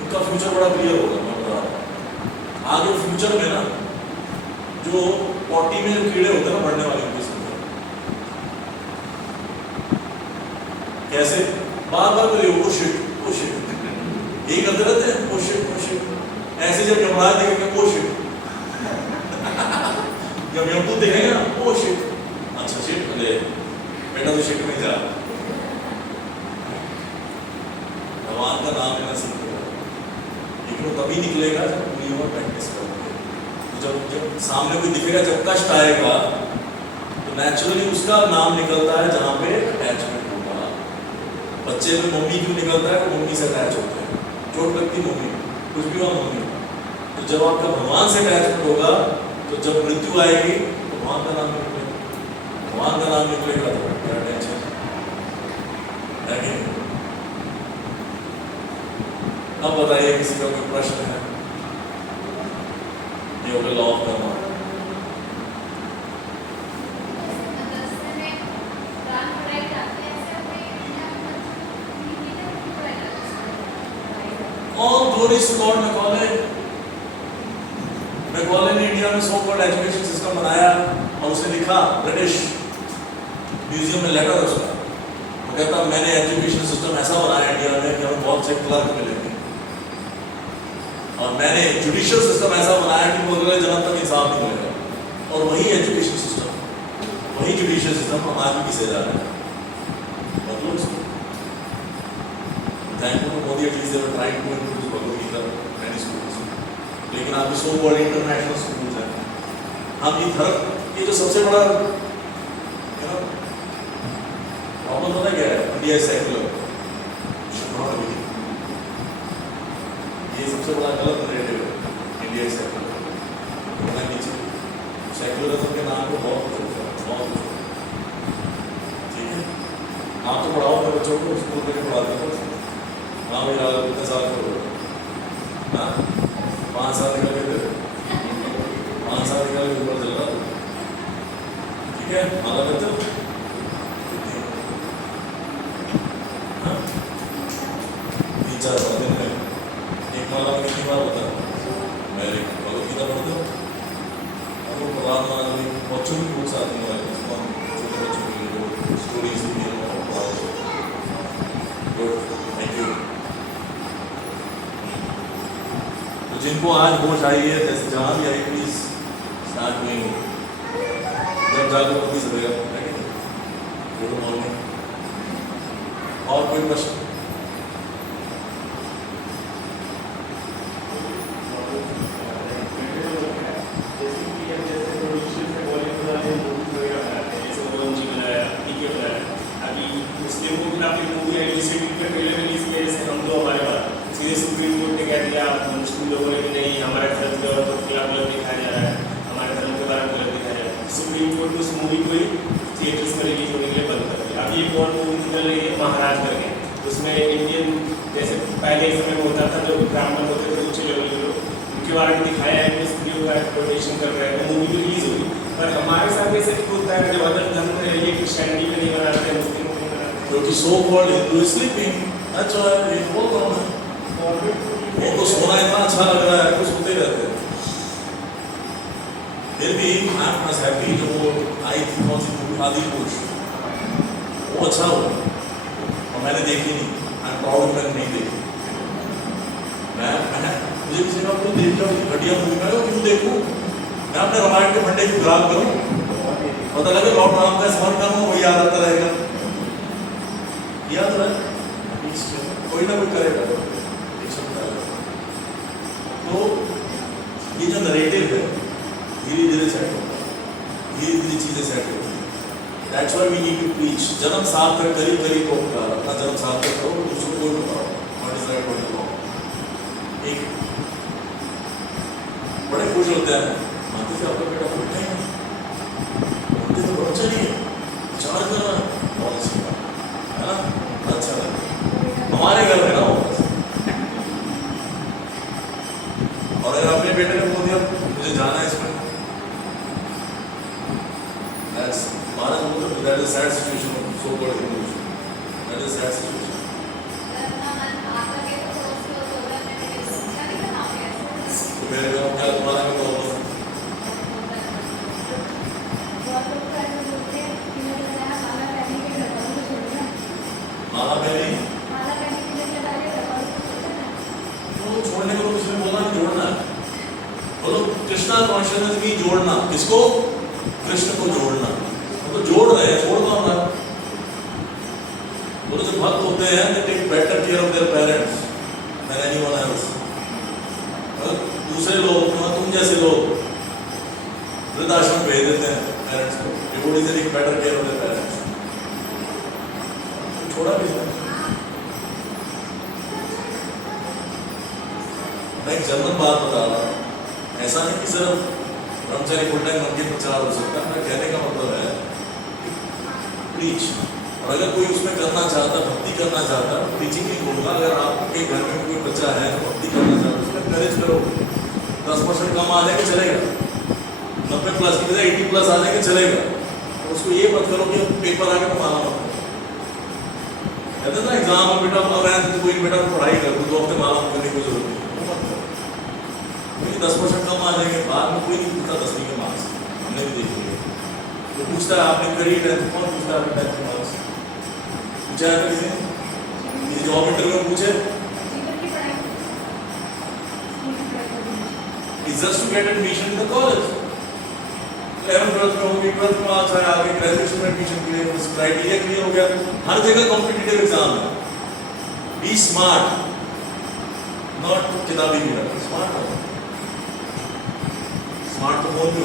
उनका फ्यूचर बड़ा क्लियर होगा। मैं बता रहा हूँ आगे फ्यूचर में ना, जो पॉटी में जो कीड़े होते हैं ना बढ़ने वाले, उनके समझ कैसे बार बार करिए वो शिट यही करते रहते हैं। वो शिट ऐसे जब यमराज देखेंगे वो शिट, जब यमदूत देखेंगे ना वो शिट, अच्छा शिट, अरे बेटा तो शिट में जा। भगवान का नाम लेना सीखेगा, लेकिन वो तभी निकलेगा जब पूरी उम्र प्रैक्टिस करोगे। तो जब सामने कोई दिखेगा, जब कष्ट आएगा तो नेचुरली उसका नाम निकलता है जहाँ पे अटैचमेंट होगा। बच्चे में मम्मी क्यों निकलता है? वो मम्मी से अटैच होते हैं। चोट लगती मम्मी, कुछ भी हो मम्मी। तो जब आपका भगवान से अटैचमेंट होगा तो जब मृत्यु आएगी तो भगवान का नाम निकलेगा। भगवान का नाम निकलेगा तो क्या टेंशन है कि? अब बताइए किसी का कोई प्रश्न है? ये हो गया लॉ ऑफ कर्म। All glories to God। Macaulay ने इंडिया में सो कॉल्ड एजुकेशन सिस्टम बनाया और उसे लिखा, ब्रिटिश म्यूजियम में लेटर है उसका। वो कहता मैंने एजुकेशन सिस्टम ऐसा बनाया इंडिया में कि हमें बहुत से क्लर्क मिलेंगे, और मैंने जुडिशियल सिस्टम ऐसा बनाया कि वो अगले जन्म तक इंसाफ नहीं मिलेगा। और वही एजुकेशन सिस्टम, वही जुडिशियल सिस्टम हम आज भी पीछे जा रहे हैं। मतलब उसको thank you Modi, at least they were trying to introduce Bhagavad Gita many schools. लेकिन आप सो कॉल्ड इंटरनेशनल स्कूल्स हैं, हम ये धर्म, ये जो सबसे बड़ा प्रॉब्लम होता है क्या है? इंडिया सेक्युलर, ये सबसे बड़ा गलत नैरेटिव है। इंडिया सेक्युलर होना नहीं चाहिए। सेक्युलरिज्म के नाम को बहुत कुछ होता है, बहुत कुछ। ठीक है, आप तो पढ़ाओ अपने बच्चों को, स्कूल में पढ़ा देते हो। हाँ भाई राजा कितने साल का हो? हाँ 5 साल निकल के थे, 5 साल निकल के ऊपर चल रहा था। ठीक है, माला करते हो? हाँ 3-4 दिन में एक माला में कितनी बार होता है? मेरे भगवद गीता पढ़ते हो? अब वो कुरान माना बच्चों की बुक्स आती हैं, उसको छोटे बच्चों के लिए स्टोरीज भी गुड। Thank you. तो जिनको आज होश आई है, जैसे जहाँ भी आई, प्लीज स्टार्ट डूइंग। जब जागो तभी सवेगा। Good morning. और कोई प्रश्न? सुप्रीम कोर्ट ने कह दिया, मुस्लिम लोगों ने भी नहीं, हमारा सुप्रीम कोर्ट उस मूवी को ही थिएटर्स में रिलीज होने के लिए बंद कर दिया। अभी एक और मूवी निकल रही है महाराज करके, उसमें इंडियन जैसे पहले समय में होता था जो ब्राह्मण होते थे ऊँचे लेवल के लोग, उनके बारे में दिखाया है कि स्त्रियों का एक्सप्लॉयटेशन कर रहे हैं, मूवी भी रिलीज हुई। पर हमारे साथ ऐसे होता है जब अदर धर्म में ये क्रिश्चियनिटी में नहीं बनाते, मुस्लिम में नहीं बनाते, क्योंकि so called Hindu is sleeping. अच्छा है, ये बोल रहा हूँ मैं, उनको सोना इतना अच्छा लग रहा है कि सोते रहते हैं। फिर भी आई एम नॉट हैप्पी जो वो आई थी कौन सी मूवी आदिपुरुष, वो अच्छा हुआ और मैंने देखी नहीं। आई एम प्राउड मैंने नहीं देखी। मैं मुझे किसी ने कहा देख लो घटिया मूवी, मैं क्यों देखूँ, मैं अपने रामायण के फंडे की खुराक करूँ, पता लगे लॉर्ड राम का स्मरण करूँ, वही याद आता रहेगा। याद रहे कोई ना कोई करेगा। तो ये जो नरेटिव है धीरे धीरे सेट होता है, धीरे धीरे चीजें सेट होती हैं। That's why we need to preach. जन्म सार्थक करीब करीब को होगा, अपना जन्म सार्थक करो, दूसरों को बताओ what is right what is wrong. एक बड़े खुश होते हैं, मानते थे आपका बेटा फुट नहीं उनके तो बहुत अच्छा नहीं है, विचार कर रहा है, बहुत अच्छी बात है ना, अच्छा लगा हमारे घर में ना हो। और अगर अपने बेटे ने बोल दिया मुझे जाना है इसमें, that's हमारा मतलब that is a sad situation, so called English, that is a sad situation. तो मेरे गाँव क्या तुम्हारा क्या प्रॉब्लम है? माला पहली तो छोड़ने को उसने बोला जोड़ना है, बोलो कृष्णा कॉन्शियसनेस भी जोड़ना, किसको? कृष्ण को जोड़ना, तो जोड़ रहे हैं, छोड़ दो ना। बोलो जो भक्त होते हैं they take better care of their parents than anyone else। दूसरे लोग, तुम जैसे लोग वृद्धाश्रम भेज देते हैं पेरेंट्स को, devotees take better care of their parents, छोड़ा भी नहीं। मैं एक जनरल बात बता रहा हूँ, ऐसा नहीं कि सिर्फ ब्रह्मचारी फुल टाइम मंदिर प्रचार हो सकता है। मैं कहने का मतलब है प्रीच, और अगर कोई उसमें करना चाहता, भक्ति करना चाहता, प्रीचिंग नहीं बोलूँगा। अगर आपके घर में कोई बच्चा है तो भक्ति करना चाहता, उसमें एनकरेज करो। 10% कम आ जाएगा चलेगा, 90+ की बजाय 80+ आ जाएगा चलेगा। तो उसको ये मत करो कि पेपर आके तो माला मत करो। कहते ना एग्जाम में बेटा कोई बेटा पढ़ाई कर 2 हफ्ते माला करने की जरूरत नहीं, 10% कम आ जाएंगे, बाद में कोई नहीं पूछता 10वीं के मार्क्स, हमने भी देख लिया। तो पूछता है आपने करी 10th, कौन पूछता है आपने 10th के मार्क्स? पूछा है किसी जॉब इंटरव्यू में पूछे? It's just to get admission in the college। 11th 12th में होगी, 12th में मार्क्स आया, आगे ग्रेजुएशन में एडमिशन के लिए क्राइटेरिया क्लियर हो गया। हर जगह कॉम्पिटिटिव एग्जाम है। बी स्मार्ट, नॉट किताबी कीड़ा, स्मार्ट हो। स्मार्ट तो बोल दो।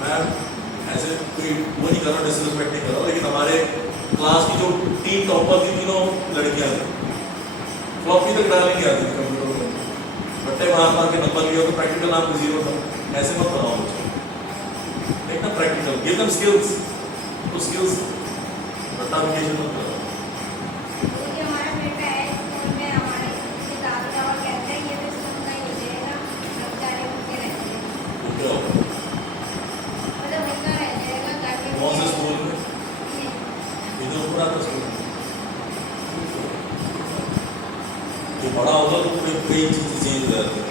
मैं ऐसे कोई वो नहीं कर रहा, डिसरिस्पेक्ट नहीं कर रहा, लेकिन हमारे क्लास की जो टीम टॉपर थी, तीनों लड़कियां थी, फ्लॉपी तक डालने नहीं आती थी कंप्यूटर में, बट्टे मार के नंबर लिया तो प्रैक्टिकल आपको 0 था। ऐसे मत बनाओ बच्चों, देखना प्रैक्टिकल, गिव देम स्किल्स, तो स्किल्स रट्टाफिकेशन मत करो। बड़ा होगा तो कई चीजें चेंज हो जाती है।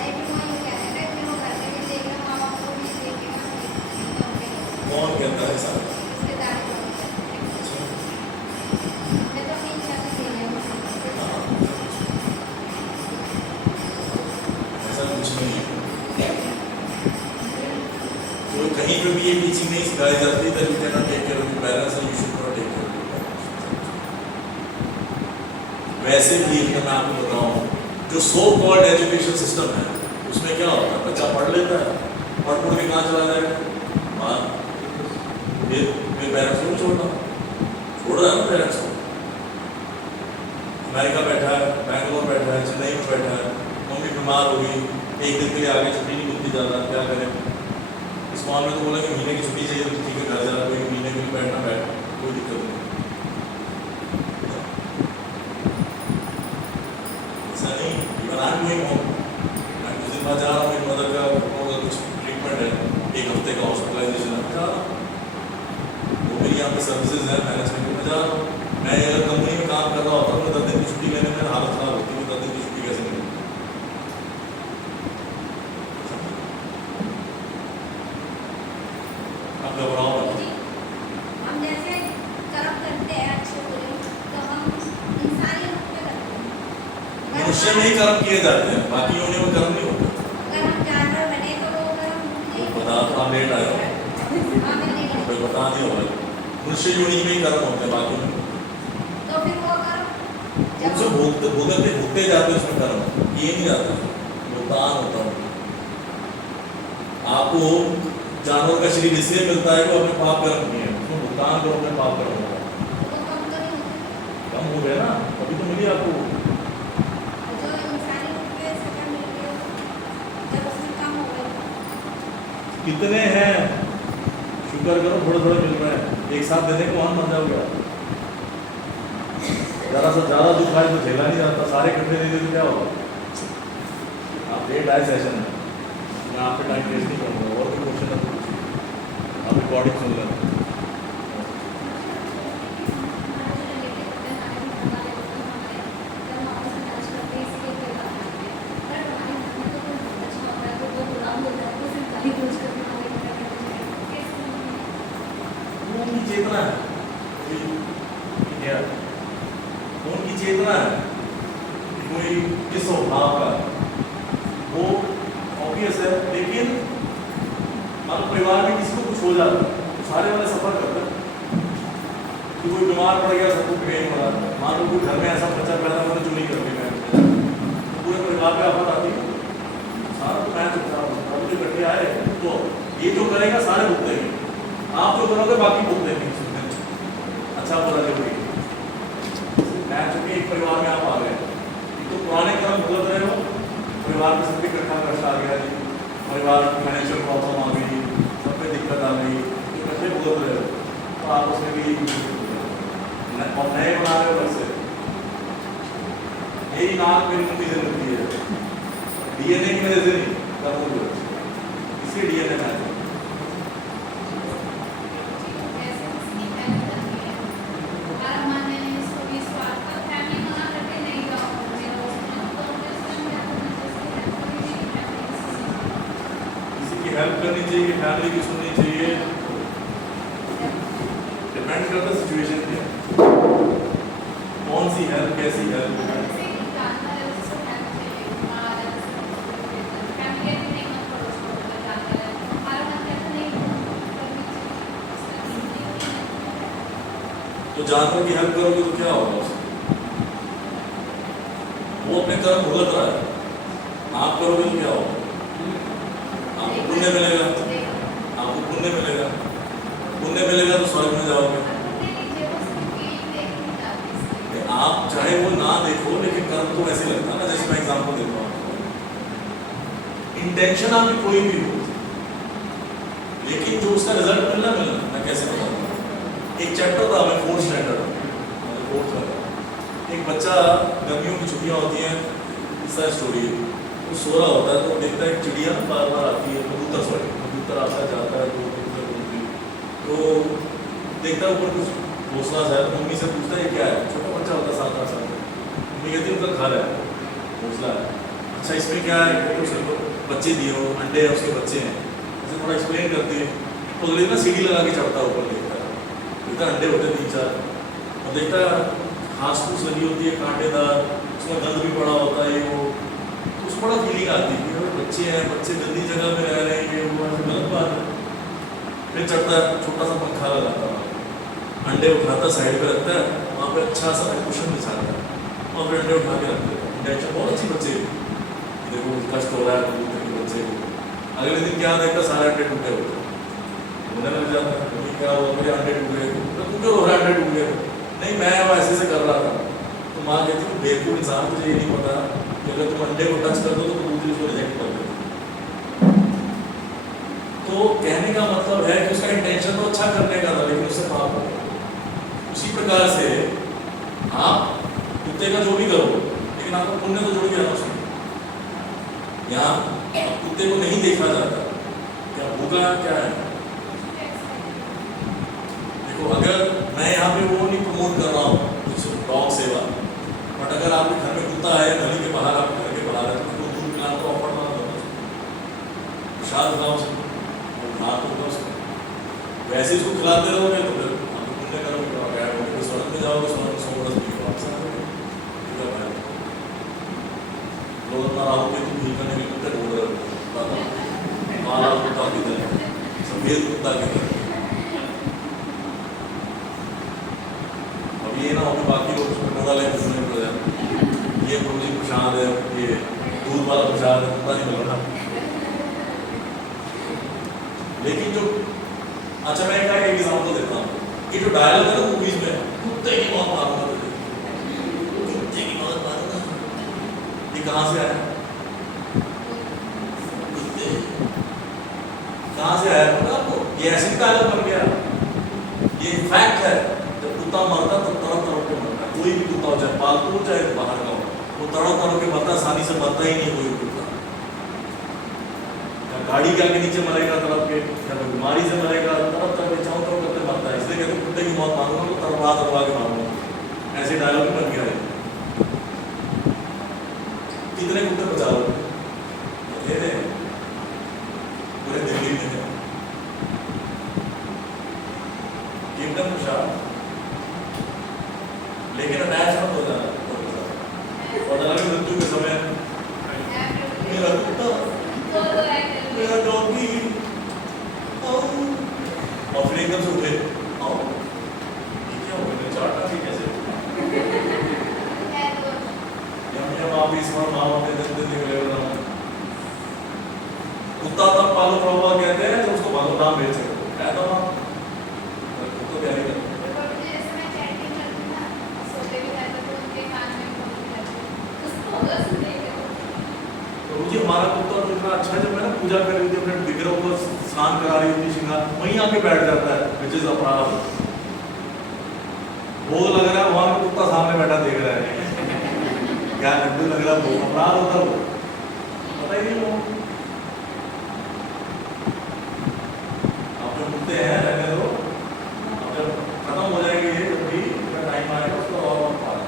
कौन कहता है साहब? ऐसा कुछ नहीं है, तो कहीं पे भी ये टीचिंग नहीं सिखाई जाती that you cannot take care of your parents and you should not take care of your parents। वैसे भी मैं आपको बताऊं, जो सो कॉल्ड एजुकेशन सिस्टम है उसमें क्या होता है, बच्चा पढ़ लेता है, पढ़ के कहाँ चला जाएगा? फिर पेरेंट्स को छोड़ना, छोड़ रहा है ना पेरेंट्स को। अमेरिका बैठा है, बैंगलोर बैठा है, चेन्नई में बैठा है, मम्मी बीमार हो गई, 1 दिन के लिए आगे छुट्टी नहीं मिलती, ज़्यादा, क्या करें? इस मामले में तो बोला कि महीने की छुट्टी चाहिए, तो ठीक है घर जाना, कोई महीने के लिए बैठना बैठ, कोई दिक्कत नहीं। ऐसा नहीं, even I am going home, मैं कुछ दिन बाद जा रहा हूँ, मेरी मदर का कुछ ट्रीटमेंट है, 1 हफ्ते का हॉस्पिटलाइजेशन है, जा रहा हूँ। वो मेरी यहाँ पे सर्विसेज है मैनेजमेंट में, जा रहा हूँ। मैं अगर कंपनी में काम कर रहा होता तो 10 दिन की छुट्टी लेने में हालत खराब होती है, 10 दिन की छुट्टी कैसे मिलेगी? आप घबराओ मत। हम जैसे कर्म करते हैं अच्छे बुरे, तो हम इंसानी रूप में करते हैं। मनुष्य में ही कर्म किए जाते हैं, बाकी योनि में कर्म नहीं होते। अगर हम जानवर बने तो वो कर्म नहीं बता तो आप लेट आए हो, हाँ, मैं नहीं कोई बता दिया होगा। मनुष्य योनि में ही कर्म होते हैं, बाकी में तो फिर वो कर्म जब जो भोगते जाते हैं उसमें कर्म, ये नहीं जाता, भुगतान होता है। आपको जानवर का शरीर इसलिए मिलता है कि वो अपने पाप कर्म किए हैं, उसमें भुगतान करो अपने पाप कर्म होगा। वो कम तो नहीं होते। कम हो गया ना, अभी तो मिली आपको। जो इंसानी रूप में सजा मिलती है, जब उसमें कम हो गए, कितने हैं, शुक्र करो थोड़े थोड़े मिल रहे हैं, एक साथ देने को वहां मर जाओगे आप। जरा सा ज्यादा दुख आए तो झेला नहीं जाता, सारे इकट्ठे दे दे तो क्या होगा? आप लेट आए सेशन में, मैं आप पे टाइम वेस्ट नहीं करूँगा, और भी क्वेश्चन है तो पूछिए, आप रिकॉर्डिंग सुन लेना। कौन की चेतना है? क्या कौन की चेतना है? कोई किस स्वभाव का, वो ऑब्वियस है। लेकिन मान परिवार में किसी को कुछ हो जाता है तो सारे वाले सफर करते हैं कि कोई बीमार पड़ गया, सबको पेन हो रहा है। मान लो कोई घर में ऐसा बच्चा पैदा हुआ जो नहीं करते मैं, तो पूरे परिवार पे आफत आती है, सारा तो मैं चुपचाप हूँ। अब जो इकट्ठे आए तो ये जो करेगा सारे भुगतेंगे, आप जो करोगे बाकी भुगतेंगे। अच्छा बुरा जो भी मैं चूंकि एक परिवार में आप आ गए, तो पुराने कर्म भुगत रहे हो, परिवार में सब इकट्ठा कष्ट आ गया जी, परिवार में फाइनेंशियल प्रॉब्लम आ गई, सब पे दिक्कत आ गई, तो इकट्ठे भुगत रहे हो, तो आप उसमें भी और नए बना रहे हो वैसे। यही नाक मेरी मुंडी से मिलती है, डीएनए की वजह से नहीं, कर्मों की वजह से, इसलिए डीएनए में आता है। हेल्प करनी चाहिए, फैमिली की सुननी चाहिए, डिपेंड करता है सिचुएशन पे, कौन सी हेल्प, कैसी हेल्प। तो जानवर की हेल्प करोगे तो क्या होगा उससे? वो अपने कर्म भुगत रहा है, आप करोगे तो क्या होगा? आपको पुण्य मिलेगा, आपको पुण्य मिलेगा, पुण्य मिलेगा तो स्वर्ग में जाओगे। आप चाहे वो ना देखो, लेकिन कर्म तो वैसे लगता है ना। जैसे मैं एग्जांपल देता हूँ, इंटेंशन आपकी कोई भी हो, लेकिन जो उसका रिजल्ट मिलना मैं कैसे बताऊँ? एक चैप्टर था, मैं 4th स्टैंडर्ड, एक बच्चा, गर्मियों की छुट्टियाँ होती हैं, इसका स्टोरी है, वो सो रहा होता है तो देखता है चिड़िया बार बार आती है, कबूतर आता है जाता है, तो देखता है ऊपर कुछ घोंसला है, तो मम्मी से पूछता है ये क्या है? छोटा बच्चा होता है 7-8 साल का, मम्मी कहती है उनका घर है, घोंसला है। अच्छा इसमें क्या है? तो बच्चे दिए हो, अंडे हैं, उसके बच्चे हैं, ऐसे थोड़ा एक्सप्लेन करती है। तो अगले दिन सीढ़ी लगा के चढ़ता है ऊपर, देखता अंडे होते 3-4, और देखता घास फूस लगी होती है कांटेदार, उसमें गंद भी पड़ा होता है, वो उसको बड़ा फीलिंग आती है कि बच्चे हैं, बच्चे गंदी जगह में रह रहे हैं, ये वो गलत बात है। फिर चढ़ता है, छोटा सा पंखा लगाता है, अंडे उठाता साइड पे रखता है, वहाँ पे अच्छा सा कुशन बिछाता है, और फिर अंडे उठा के रखते हैं। इंटेंशन बहुत अच्छी बच्चे, देखो कष्ट हो रहा है कबूतर के बच्चे को। अगले दिन क्या देखता, सारे अंडे टूटे होते हैं, रोने लग जाता है, क्या हुआ मेरे अंडे टूटे, तो तू क्यों रो रहा है अंडे टूटे? नहीं मैं वो ऐसे से कर रहा था। तो माँ कहती है बेवकूफ इंसान, तुझे ये नहीं पता कि अगर तुम अंडे को टच कर दो तो कबूतर उसको रिजेक्ट कर देते। तो कहने का मतलब है कि उसका इंटेंशन तो अच्छा करने का था, लेकिन उससे पाप हो गया। उसी प्रकार से आप कुत्ते का जो भी करो, लेकिन आपका पुण्य तो जुड़ गया उसमें। यहाँ कुत्ते को नहीं देखा जाता क्या भूखा क्या है। देखो, अगर मैं यहाँ पे वो नहीं प्रमोट कर रहा हूँ कुछ डॉग सेवा, बट अगर आपके घर में कुत्ता है, गली के बाहर, आपके घर के बाहर है, तो उसको दूध पिलाना तो ऑफर ना दो, प्रसाद खाओ उसको, खा तो होगा उसको। वैसे उसको खिलाते रहोगे तो फिर आप पुण्य करोगे, स्वर्ग में जाओगे, स्वर्ग में 100 वर्ष भी वापस आ जाओगे। लोग अपना राहु के तुम भील करने के कुत्ते ढूंढ रहे हो, माला कुत्ता की तरह, सफेद कुत्ता की तरह। अब ये ना हो कि बाकी लोग उसमें मजा लें, उसमें पड़ जाए ये प्रभु जी प्रसाद है, ये दूध वाला प्रसाद है, कुत्ता नहीं मिल रहा। लेकिन जो, अच्छा मैं एक एग्जाम्पल देता हूँ, ये जो डायलॉग है ना मूवीज में, कुत्ते की मौत मारूंगा तुझे, कुत्ते की मौत मारूंगा, ये कहाँ से आया? कुत्ते कहाँ से आया पता आपको? ये ऐसे ही डायलॉग बन गया, ये फैक्ट है। जब कुत्ता मरता तो तड़प तड़प के मरता, कोई भी कुत्ता हो, चाहे पालतू हो चाहे बाहर का हो, वो तड़प तड़प के मरता, आसानी से मरता ही नहीं कोई कुत्ता। गाड़ी के आगे नीचे मरेगा तड़प के, या बीमारी से मरेगा तड़प तड़प के, चारों तरफ करते मरता है। इसलिए कहते कुत्ते की मौत मारूंगा तो तड़पा के मारूंगा, ऐसे डायलॉग बन गया है। कितने कुत्ते बचा लो पूरे दिल्ली में है किंगडम प्रसाद, लेकिन अटैच मत हो जाना, और अलग मृत्यु के समय मेरा कुत्ता, मेरा डॉगी, और फिर एकदम से उठे, आओ ये क्या हो गया, चाटा भी कैसे आप इस बार कुत्ता तब पालो प्रभुआ कहते हैं तो उसको भागो नाम बेच सकते, कहता हूँ तो क्या नहीं तो मुझे हमारा कुत्ता तो इतना अच्छा, जब मैं ना पूजा कर रही थी अपने विग्रह को स्नान करा रही होती श्रृंगार, वहीं आके बैठ जाता है, विच इज अपराध। भोग लग रहा है वहां पे कुत्ता सामने बैठा देख रहा है, क्या लड्डू लग रहा है, अपराध होता है वो, पता ही नहीं वो। आप जो कुत्ते हैं रहने दो, अब जब खत्म हो जाएंगे ये, जब भी टाइम आएगा उसको और पाना,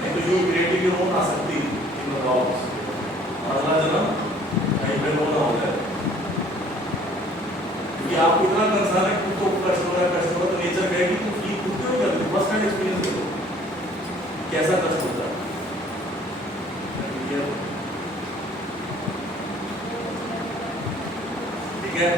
नहीं तो यू क्रिएटिंग योर ओन आसक्ति इन द डॉग्स, अगला जन्म कहीं पे वो ना हो जाए। क्योंकि आपको इतना कंसर्न है कुत्तों को कष्ट हो रहा है, कष्ट हो रहा है, तो नेचर कहेगी तुम फील कुत्ते हो क्या, फर्स्ट हैंड एक्सपीरियंस दो कैसा कष्ट होता है। ठीक है।